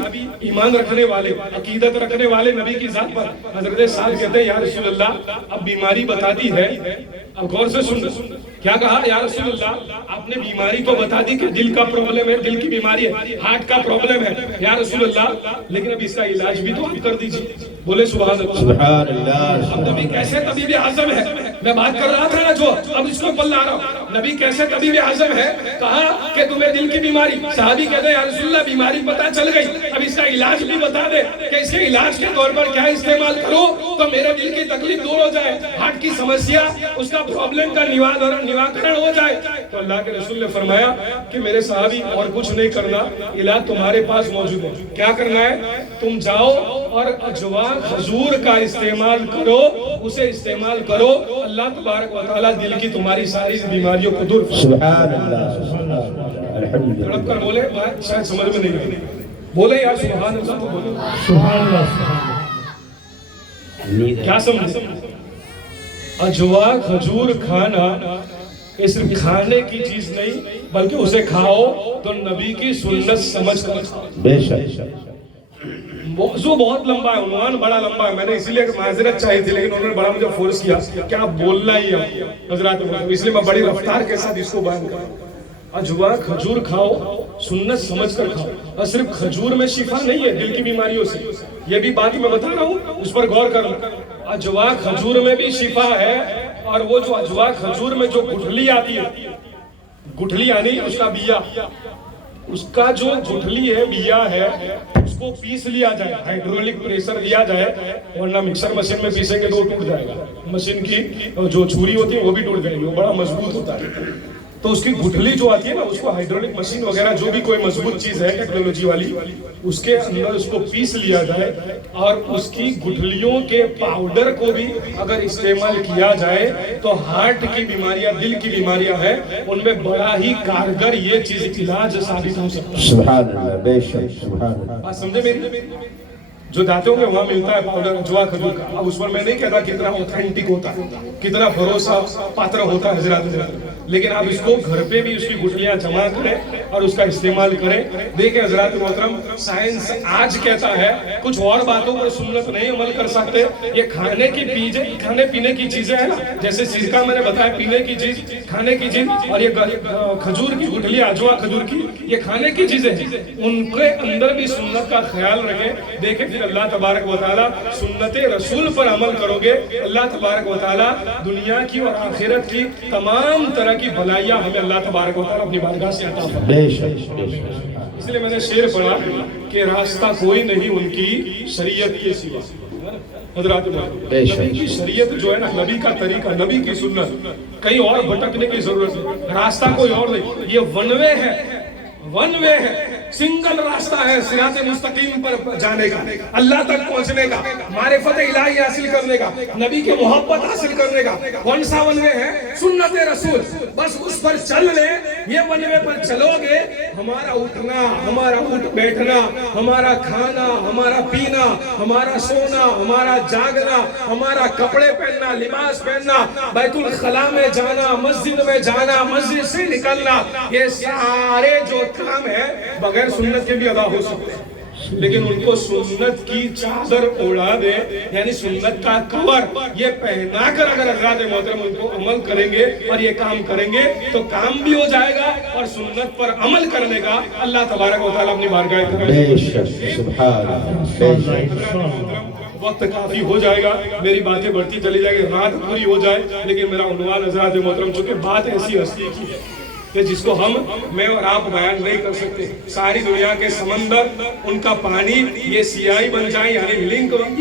ईमान रखने वाले, अकीदत रखने वाले नबी की जात पर, हजरत साद कहते हैं या रसूल अल्लाह, अब बीमारी बता दी है। अब गौर से सुन, क्या कहा, या रसूल अल्लाह, आपने बीमारी तो बता दी कि दिल का प्रॉब्लम है, दिल की बीमारी है, हार्ट का प्रॉब्लम है, या रसूल अल्लाह, लेकिन अब इसका इलाज भी तो आप कर दीजिए। बोले सुभान अल्लाह, सुभान अल्लाह। अब नबी कैसे तबीब आज़म है, मैं बात कर रहा था ना जो, अब इसको पल ला रहा हूँ। नबी कैसे तबीब आज़म है, कहा कि तुम्हें दिल की बीमारी, सहाबी कहते हैं या रसूल अल्लाह, बीमारी पता चल गई, अब इसका इलाज भी बता दे कि इसके इलाज के तौर पर क्या इस्तेमाल करो तो मेरे दिल की तकलीफ दूर हो जाए, हार्ट की समस्या, उसका प्रॉब्लम का निवारण हो जाए। तो अल्लाह के रसूल ने फरमाया कि मेरे सहाबी, और कुछ नहीं करना, इलाज तुम्हारे पास मौजूद है। क्या करना है, तुम जाओ और अजवा खजूर का इस्तेमाल करो, उसे इस्तेमाल करो, अल्लाह तबारक व तआला दिल की तुम्हारी सारी बीमारियों को दूर। सुभान अल्लाह, सुभान अल्लाह, अल्हम्दुलिल्लाह। तड़प कर बोले, बात शायद समझ में नहीं आई, बोले यार सुभान अल्लाह, तो बोले सुभान अल्लाह। क्या समझे? अजवा खजूर खाना ये सिर्फ खाने की चीज नहीं, बल्कि उसे खाओ तो नबी की सुन्नत समझ कर खाओ। बेशक मौजू बहुत लंबा है, उन्वान बड़ा लंबा है, मैंने इसीलिए माजरत चाहिए थी, लेकिन उन्होंने बड़ा मुझे फोर्स किया कि आप बोलना ही है हजरत, इसलिए मैं बड़ी रफ्तार के साथ इसको बयान कर रहा हूं। अजवा खजूर खाओ, सुन्नत समझ कर खाओ। और सिर्फ खजूर में शिफा नहीं है दिल की बीमारियों से, ये भी बात मैं बता रहा हूँ, उस पर गौर करना। अजवा खजूर में भी शिफा है, और वो जो अजवा खजूर में जो गुठली आती है, गुठली यानी उसका बिया, उसका जो गुठली है, बिया है, उसको पीस लिया जाए, हाइड्रोलिक प्रेशर दिया जाए, वरना मिक्सर मशीन में पीसेंगे तो टूट जाएगा। मशीन की जो छुरी होती है वो भी टूट जाएगी, वो बड़ा मजबूत होता है। तो उसकी गुठली जो आती है ना, उसको हाइड्रोलिक मशीन वगैरह जो भी कोई मजबूत चीज है टेक्नोलॉजी वाली, उसके अंदर उसको पीस लिया जाए, और उसकी गुठलियों के पाउडर को भी अगर इस्तेमाल किया जाए तो हार्ट की बीमारियां, दिल की बीमारियां हैं, उनमें बड़ा ही कारगर ये चीज इलाज साबित हो सकता है। सुभान अल्लाह, बेशक, सुभान अल्लाह। बात समझे मेरी? जो दांतों में वहां मिलता है पाउडर अजवा खजूर का, अब उस पर मैं नहीं कहता कितना ऑथेंटिक होता है, कितना भरोसा पात्र होता है हजरत, लेकिन आप इसको घर पे भी उसकी गुठलियां जमा करें और उसका इस्तेमाल करें। देखिए हजरत मोहतरम, साइंस आज कहता है कुछ और बातों पर सुन्नत नहीं अमल कर सकते, ये खाने पीने की चीजें है ना, जैसे सिरका मैंने बताया पीने की चीज, खाने की चीज, और ये खजूर की गुठली अजवा खजूर की, ये खाने की चीजें हैं, उनके अंदर भी सुन्नत का ख्याल रखें। देखें फिर अल्लाह तबारक व तआला सुन्नते रसूल पर अमल करोगे, अल्लाह तबारक व तआला दुनिया की और आखिरत की तमाम तरह की भलाइयां हमें अल्लाह तबारक व तआला अपनी बारगाह से अता फरमाए। इसलिए मैंने शेर पढ़ा कि रास्ता कोई नहीं उनकी शरीयत के सिवा। हजरत नबी की शरीयत जो है ना, नबी का तरीका, नबी की सुन्नत, कहीं और भटकने की जरूरत नहीं, रास्ता कोई और नहीं, ये वन वे है, वन वे है, सिंगल रास्ता है सिराते मुस्तकीम पर जाने का, अल्लाह तक पहुंचने का, मारिफत इलाही हासिल करने का, नबी की मोहब्बत हासिल करने का। कौन सा वन वे है? सुन्नत रसूल, बस उस पर चल ले, ये वन वे पर चलोगे, हमारा उठना, हमारा उठ बैठना, हमारा खाना, हमारा पीना, हमारा सोना, हमारा जागना, हमारा कपड़े पहनना, लिबास पहनना, बैतुल खला में जाना, मस्जिद में जाना, मस्जिद से निकलना, ये सारे जो काम है बगैर सुन्नत के भी अदा हो सकते हैं, लेकिन उनको सुन्नत की चादर ओढ़ा दे, यानी सुन्नत का कवर ये पहना कर अगर हज़रात मोहतरम उनको अमल करेंगे और ये काम करेंगे तो काम भी हो जाएगा और सुन्नत पर अमल करने का अल्लाह तबारक व तआला अपनी बारगाह में। वक्त काफी हो जाएगा, मेरी बातें बढ़ती चली जाएगी, रात पूरी हो जाए, लेकिन मेरा उन्वान हज़रात मोहतरम, चूंकि बात ऐसी हस्ती की है कि जिसको मैं और आप बयान नहीं कर सकते। सारी दुनिया के समंदर, उनका पानी ये सियाही बन जाए, यानी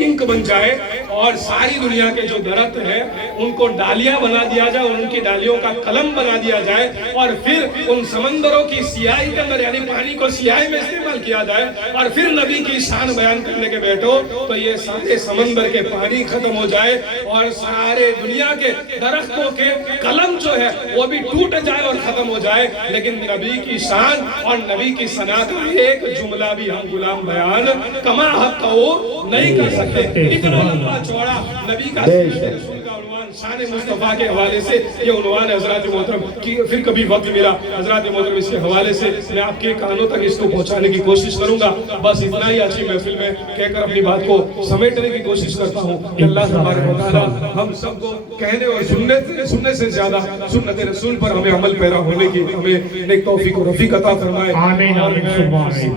इंक बन जाए, और सारी दुनिया के जो दरख्त है उनको डालियां बना दिया जाए, उनकी डालियों का कलम बना दिया जाए, और फिर उन समंदरों की सियाही के अंदर यानी पानी को सियाही में इस्तेमाल किया जाए, और फिर नबी की शान बयान करने के बैठो तो ये सारे समंदर के पानी खत्म हो जाए और सारे दुनिया के दरख्तों के कलम जो है वो भी टूट जाए और खत्म हो जाए, लेकिन नबी की शान और नबी की सना का एक जुमला भी हम गुलाम बयान कमा हक नहीं कर सकते। इतना लंबा चौड़ा नबी का शान मुस्तफा के हवाले से ये उन्वान है हज़रात मोहतरम कि फिर कभी वक्त मिला हज़रात मोहतरम इसके हवाले से मैं आपके कानों तक इसको पहुंचाने की कोशिश करूंगा। बस इतना ही अच्छी महफिल में कहकर अपनी बात को समेटने की कोशिश करता हूँ कि अल्लाह तबारक व तआला हम सबको कहने और सुनने से ज्यादा सुन्नत रसूल पर हमें अमल पैरा होने की हमें नेक तौफीक और रफीक अता फरमाए।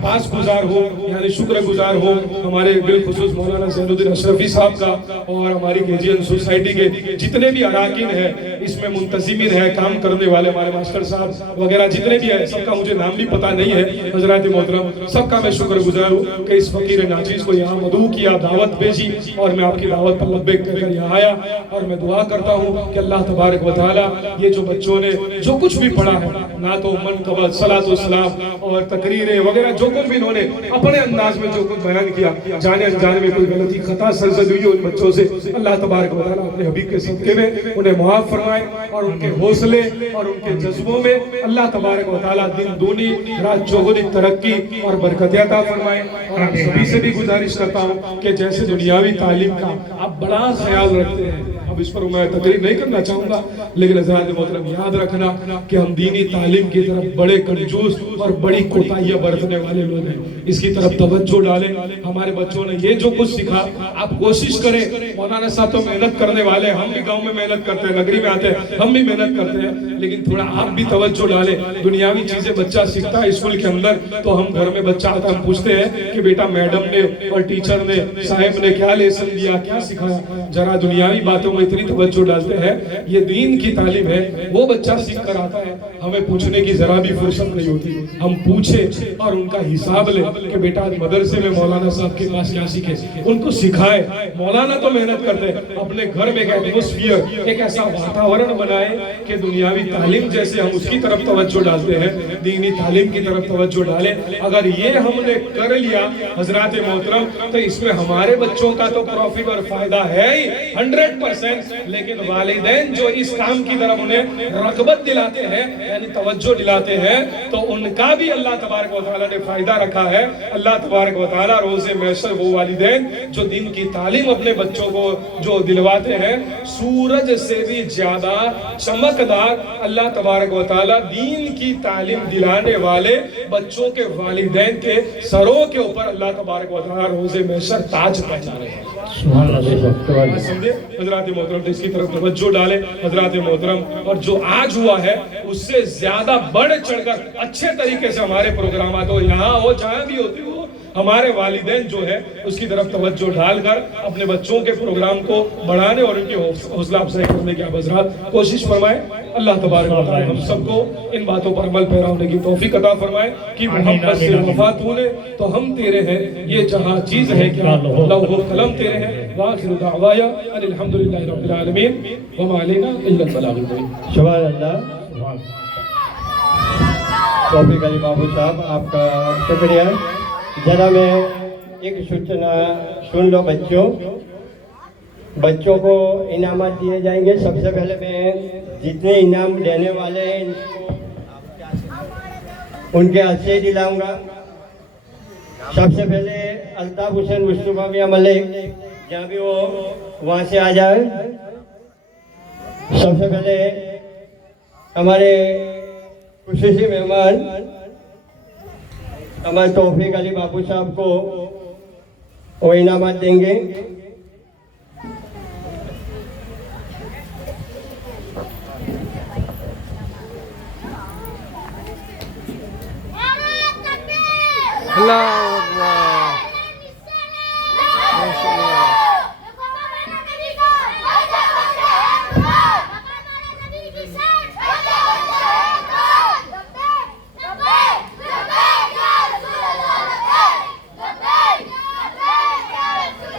पास गुजार हो यानी शुक्रगुजार हो हमारे बिलखुसूस मौलाना ज़ैनुद्दीन अशरफी साहब का और हमारी केजीएन सोसाइटी के जितने भी अराकीन है, इसमें मुंतजिमिन है, काम करने वाले हमारे मास्टर साहब वगैरह जितने भी है, सबका मुझे नाम भी पता नहीं है हजरत मोहतरम, सबका मैं शुक्रगुजार हूँ कि इस फकीर नाचीज को यहाँ मदऊ किया, दावत भेजी और मैं आपकी दावत पर लब्बैक कहकर यहाँ आया। और मैं दुआ करता हूँ कि अल्लाह तबारक व तआला ये जो बच्चों ने जो कुछ भी पढ़ा है, ना तो मनक़बत सलातो सलाम और तकरीरें वगैरह जो कुछ भी इन्होंने अपने अंदाज में जो कुछ बयान किया, जाने अनजाने में कोई गलती खता सरजद हुई उन बच्चों से, अल्लाह तबारक व तआला अपने हबीब के सदके में उन्हें मुआफ फरमाए और उनके हौसले और उनके जज्बों में अल्लाह तबारक व तआला दिन दूनी रात चौगुनी तरक्की और बरकत अता फरमाए। और आप सभी से भी गुजारिश करता हूँ कि जैसे दुनियावी तालीम का आप बड़ा ख्याल रखते हैं, अब इस पर मैं तकरीर नहीं करना चाहूंगा, लेकिन हज़रात मोहतरम याद रखना कि हम दीनी तालीम की तरफ बड़े कंजूस और बड़ी कोताहियां बरतने वाले लोग हैं, इसकी तरफ तवज्जो डालें। हमारे बच्चों ने ये जो कुछ सीखा आप कोशिश करें, मौलाना साहब तो मेहनत करने वाले, हम भी गांव में मेहनत करते हैं, नगरी में आते हैं, हम भी मेहनत करते हैं, लेकिन थोड़ा आप भी तवज्जो डालें। दुनियावी चीजें बच्चा सीखता है स्कूल के अंदर, तो हम घर में बच्चा आता है, हम पूछते हैं कि बेटा मैडम ने और टीचर ने साहब ने क्या लेसन दिया, क्या सिखाया, जरा दुनियावी बातों में इतनी तवज्जो डालते हैं। ये दीन की तालीम है, वो बच्चा सीख कर आता है, हमें पूछने की जरा भी फुर्सत नहीं होती, हम पूछे और उनका हिसाब ले कि बेटा मदरसे में मौलाना साहब के पास क्या सीखे, उनको सिखाए। मौलाना तो मेहनत करते हैं, अपने घर में एक एटमॉस्फियर, एक ऐसा वातावरण बनाए कि दुनियावी तालीम जैसे हम उसकी तरफ तवज्जो डालते हैं, दीनी तालीम की तरफ तवज्जो डालें। अगर ये हमने कर लिया हजरात मोहतरम, तो इसमें हमारे बच्चों का तो प्रॉफिट और फायदा है ही 100%, लेकिन वालिदैन जो इस काम की तरफ उन्हें रगबत दिलाते हैं, यानी तवज्जो दिलाते हैं, तो उनका भी अल्लाह तबारक व तआला ने फायदा रखा है। अल्लाह तबारक व तआला रोज़े महशर वो वालिदैन जो दिन की तालीम अपने बच्चों को जो दिलवाते हैं, सूरज से भी ज्यादा चमकदार अल्लाह तबारक व तआला दीन की तालीम दिलाने वाले बच्चों के वालिदैन के सरों के ऊपर अल्लाह तबारक व तआला रोज़े महशर ताज पहना रहे हैं। समझे हजरात मोहतरम, तो इसकी तरफ तवज्जो डाले हजरात मोहतरम। और जो आज हुआ है उससे ज्यादा बढ़ चढ़कर अच्छे तरीके से हमारे प्रोग्राम हो, यहाँ हो जहाँ भी होते हो, हमारे वालिदैन जो है उसकी तरफ तवज्जो डालकर अपने बच्चों के प्रोग्राम को बढ़ाने और उनकी हौसला अफजाई करने की आप हजरात कोशिश फरमाएं। अल्लाह तबारक व तआला हम सबको इन बातों पर अमल पैरा होने की तौफीक अता फरमाए कि मोहब्बत से वफा तूने तो हम तेरे हैं, ये जहाँ चीज है क्या लौह कलम तेरे हैं। वाखिरु दावाया अनिल हम्दुलिल्लाहि रब्बिल आलमीन व मा अलैना इल्ला अल बलागुल मुबीन। सुभान अल्लाह। तौफीक अली बाबू साहब, आपका शुक्रिया। जरा मैं एक सूचना सुन लो बच्चों को इनामात दिए जाएंगे। सबसे पहले मैं जितने इनाम देने वाले हैं उनके हाथ से दिलाऊंगा। सबसे पहले अल्ताफ हुसैन मुस्तफा मियां मलिक, जहाँ भी वो वहाँ से आ जाए। सबसे पहले हमारे खुसूसी मेहमान हमारे तौफीक अली बाबू साहब को वो इनामात देंगे।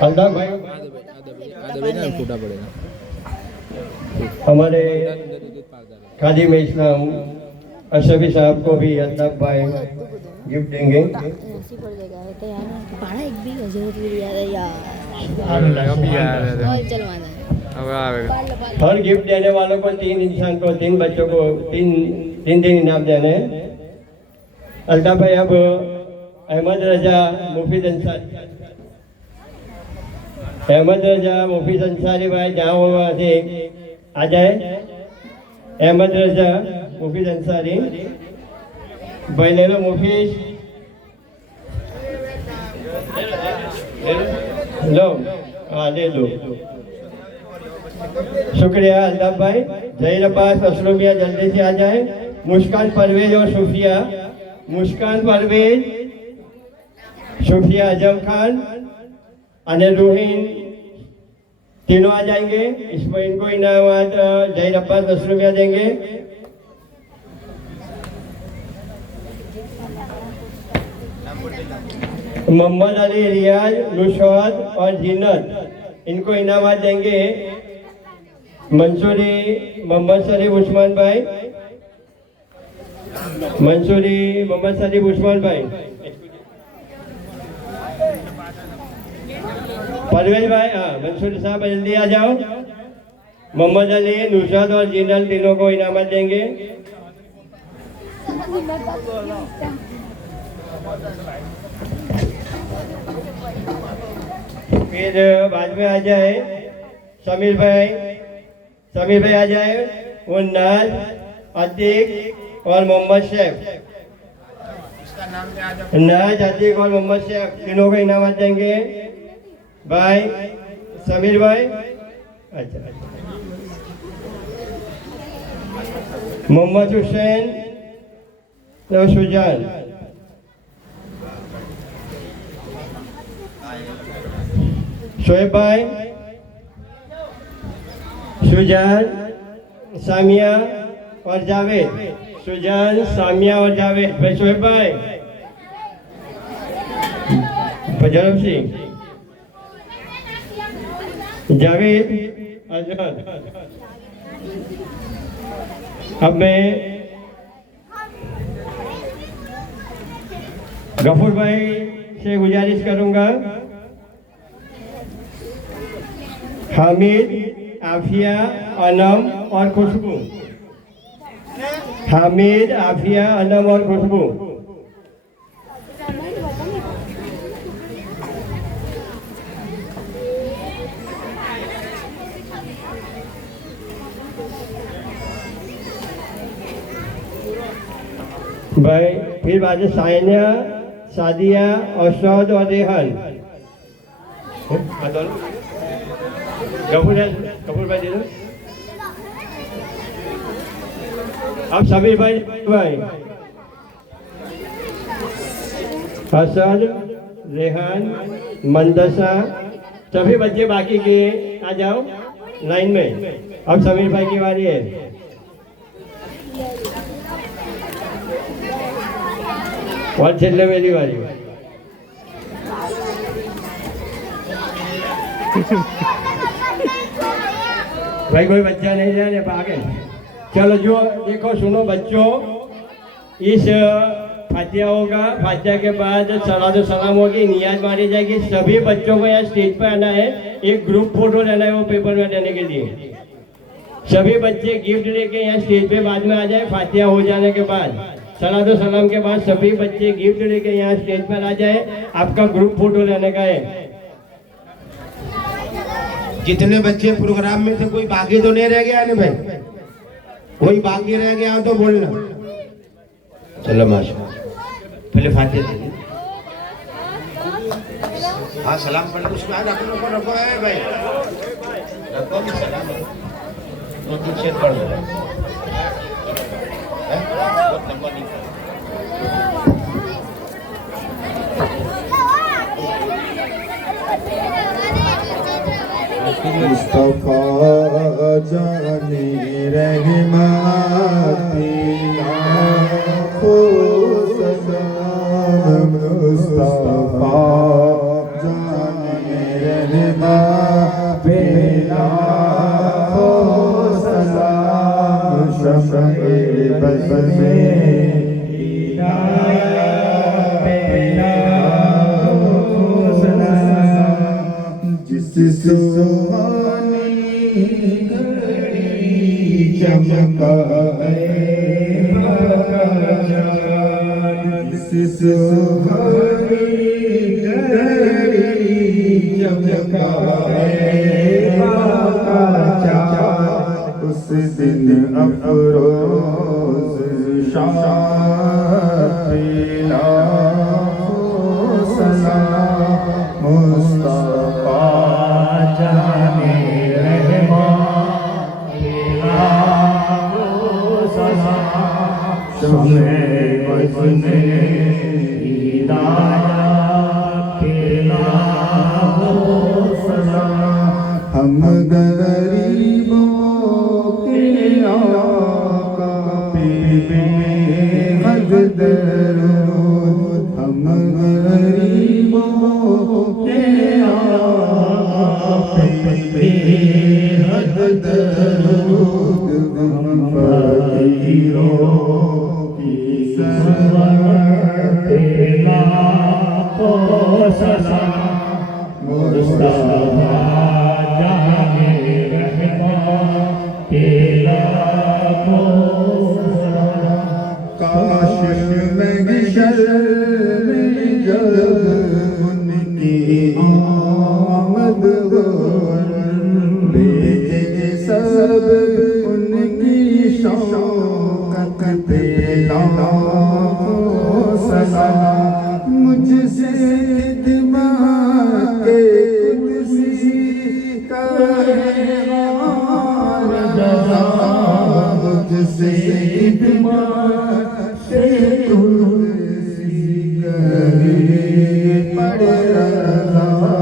अल्ताफ भाई, हमारे खादिम इस्लाम अशरफी साहब को भी अल्ताफ भाई गिफ्ट देंगे। हर गिफ्ट देने वालों को 3 इंसान को 3 बच्चों को तीन इनाम देने हैं। अल्ताफ भाई, अब अहमद रजा मुफीद अंसारी, अहमद रजा मुफीद अंसारी भाई जहाँ हो वहाँ से आ जाए। अहमद रजा मुफीद अंसारी भाई, ले लो मुफीद, लो, हाँ ले लो। शुक्रिया अल्ताफ भाई। जहीर अब्बास असलमिया जल्दी से आ जाए। मुस्कान परवेज और सूफिया, मुस्कान परवेज, सूफिया आजम खान, अनिल रूहीन, तीनों आ जाएंगे। इसमें इनको इनामात जहीर अब्बास असलमिया देंगे। मोहम्मद अली, रियाज, नुशवात और जीनत, इनको इनामात देंगे। मंसूरी मोहम्मद शरीफ उस्मान भाई, मंसूरी मोहम्मद शरीफ उस्मान भाई, परवेज भाई, हाँ मंसूरी साहब जल्दी आ जाओ। मोहम्मद अली, नुशवात और जीनत तीनों को इनामात देंगे। फिर बाद में आ जाए समीर भाई आ जाए। वो नाज, अतीक और मोहम्मद शेख, नाज, अतीक और मोहम्मद शेख तीनों को इनामात देंगे। भाई समीर भाई, अच्छा, मोहम्मद हुसैन और सुजान, शोएब भाई, सुजान, सामिया और जावेद, सुजान, सामिया और जावेद भाई। शोएब भाई, फजरम सिंह, जावेद, अजहर, अब मैं गफूर भाई से गुजारिश करूंगा, हामिद, आफिया, अनम और खुशबू। हामिद, आफिया, अनम और खुशबू। भाई फिर बाद में साइनिया, सादिया, औसद और रेहान। कपूर भाई दे दो। अब सभी भाई असद, रेहान, मंदसा, सभी बच्चे बाकी के आ जाओ लाइन में। अब समीर भाई की बारी है। और छेल्ले मेरी बारी। भाई कोई बच्चा नहीं जाने आगे। चलो जो देखो सुनो बच्चों, इस फातिहा होगा, फातिहा के बाद सलातो सलाम होगी, नियाज मारी जाएगी। सभी बच्चों को यहाँ स्टेज पर आना है, एक ग्रुप फोटो लेना है वो पेपर में देने के लिए। सभी बच्चे गिफ्ट लेके यहाँ स्टेज पे बाद में आ जाए। फातिहा हो जाने के बाद, सलातो सलाम के बाद सभी बच्चे गिफ्ट लेके यहाँ स्टेज पर आ जाए। आपका ग्रुप फोटो लेने का है। जितने बच्चे प्रोग्राम में थे कोई बाकी तो नहीं रह गया ना भाई? कोई बाकी रह गया तो बोलना। चलो माशा, पहले फातिहा दे। हाँ सलाम पढ़ उसके बाद अपनों को रखो है भाई, रखो भी सलाम तो पीछे पढ़ दो। मुस्तफा जाने रहमती लाखों सलाम। मुस्तफा जाने रहमती लाखों सलाम। शफ़े बज़ में सुहानी घड़ी चमका है जिस सुहानी घड़ी चमका है उस दिन अफरोज शाफ़ी लाखों सलाम। मुस्तफा जाने रहमती लाखों सलाम। शफ़े बज़ में हिदायत के लाखों सलाम। हम गरीबों के आका पे बेहद दरूद। हम गरीबों के आका पे बेहद दरूद। हम फकीरों की सरवत पे लाखों सलाम। मुस्तफा जाने रहमती लाखों सलाम। काशिफ महशर में जब उनकी आमद हो, भेजे सब उनकी शौकत पे लाखों सलाम। मुझसे खिदमत के कुदसी करेगार जज़ा। मुझसे खिदमत के कुदसी करे पड़ रज़ा।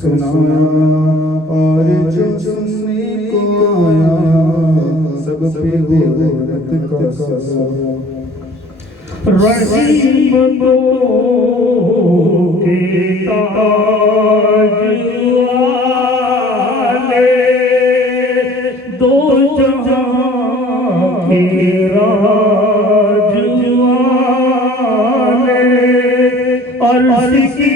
सुनाया और जो सुनने को आया सब पे हो रत का सजा। रहीमों के ताज वाले दो जहां के राज वाले अर्ज़ की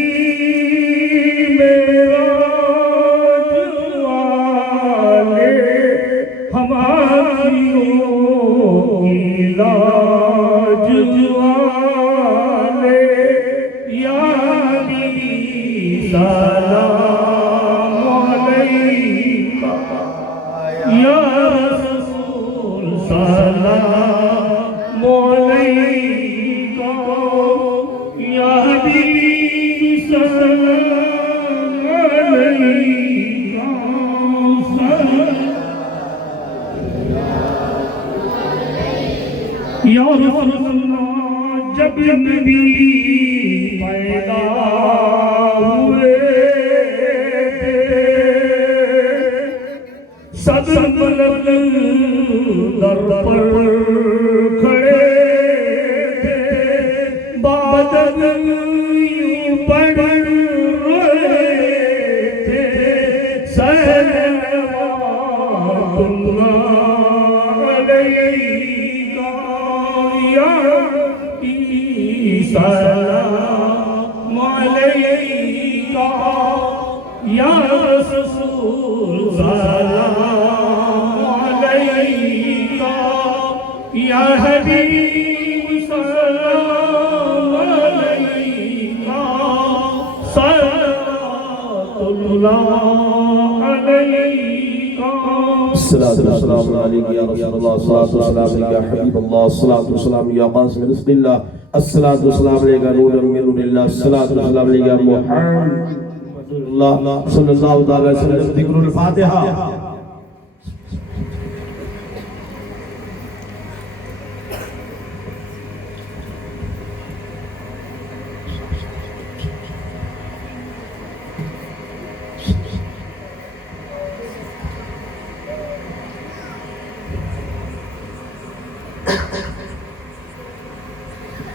जब नबी पैदा हुए सब दर पर खड़े थे, बादल यूं पड़ रहे थे, सलाम अलैका या रसूल, सलाम अलैका या हबीब, सलाम अलैका, सलातुल्लाह अलैका। अस्सलातु वस्सलामु अलैका या रसूलल्लाह, अस्सलातु वस्सलामु अलैका या हबीबल्लाह, अस्सलातु वस्सलामु या कासिम रिज़्क़िल्लाह, अस्सलातु वस्सलामु अलैका नूरन मिन नूरिल्लाह, अस्सलातु वस्सलामु अलैका मुहम्मदुल्लाह सल्लल्लाहु तआला अलैहि वसल्लम। ज़िक्रुल फातिहा।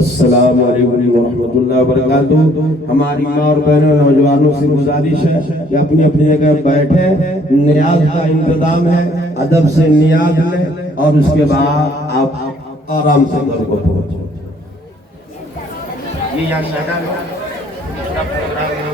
अस्सलामु अलैकुम वरहमतुल्लाहि वबरकातुहू। हमारी माँ और बहनों नौजवानों से गुजारिश है कि अपनी अपनी जगह बैठे, नियाज का इंतजाम है, अदब से नियाज लें और उसके बाद आप आराम से घर को पहुँचे।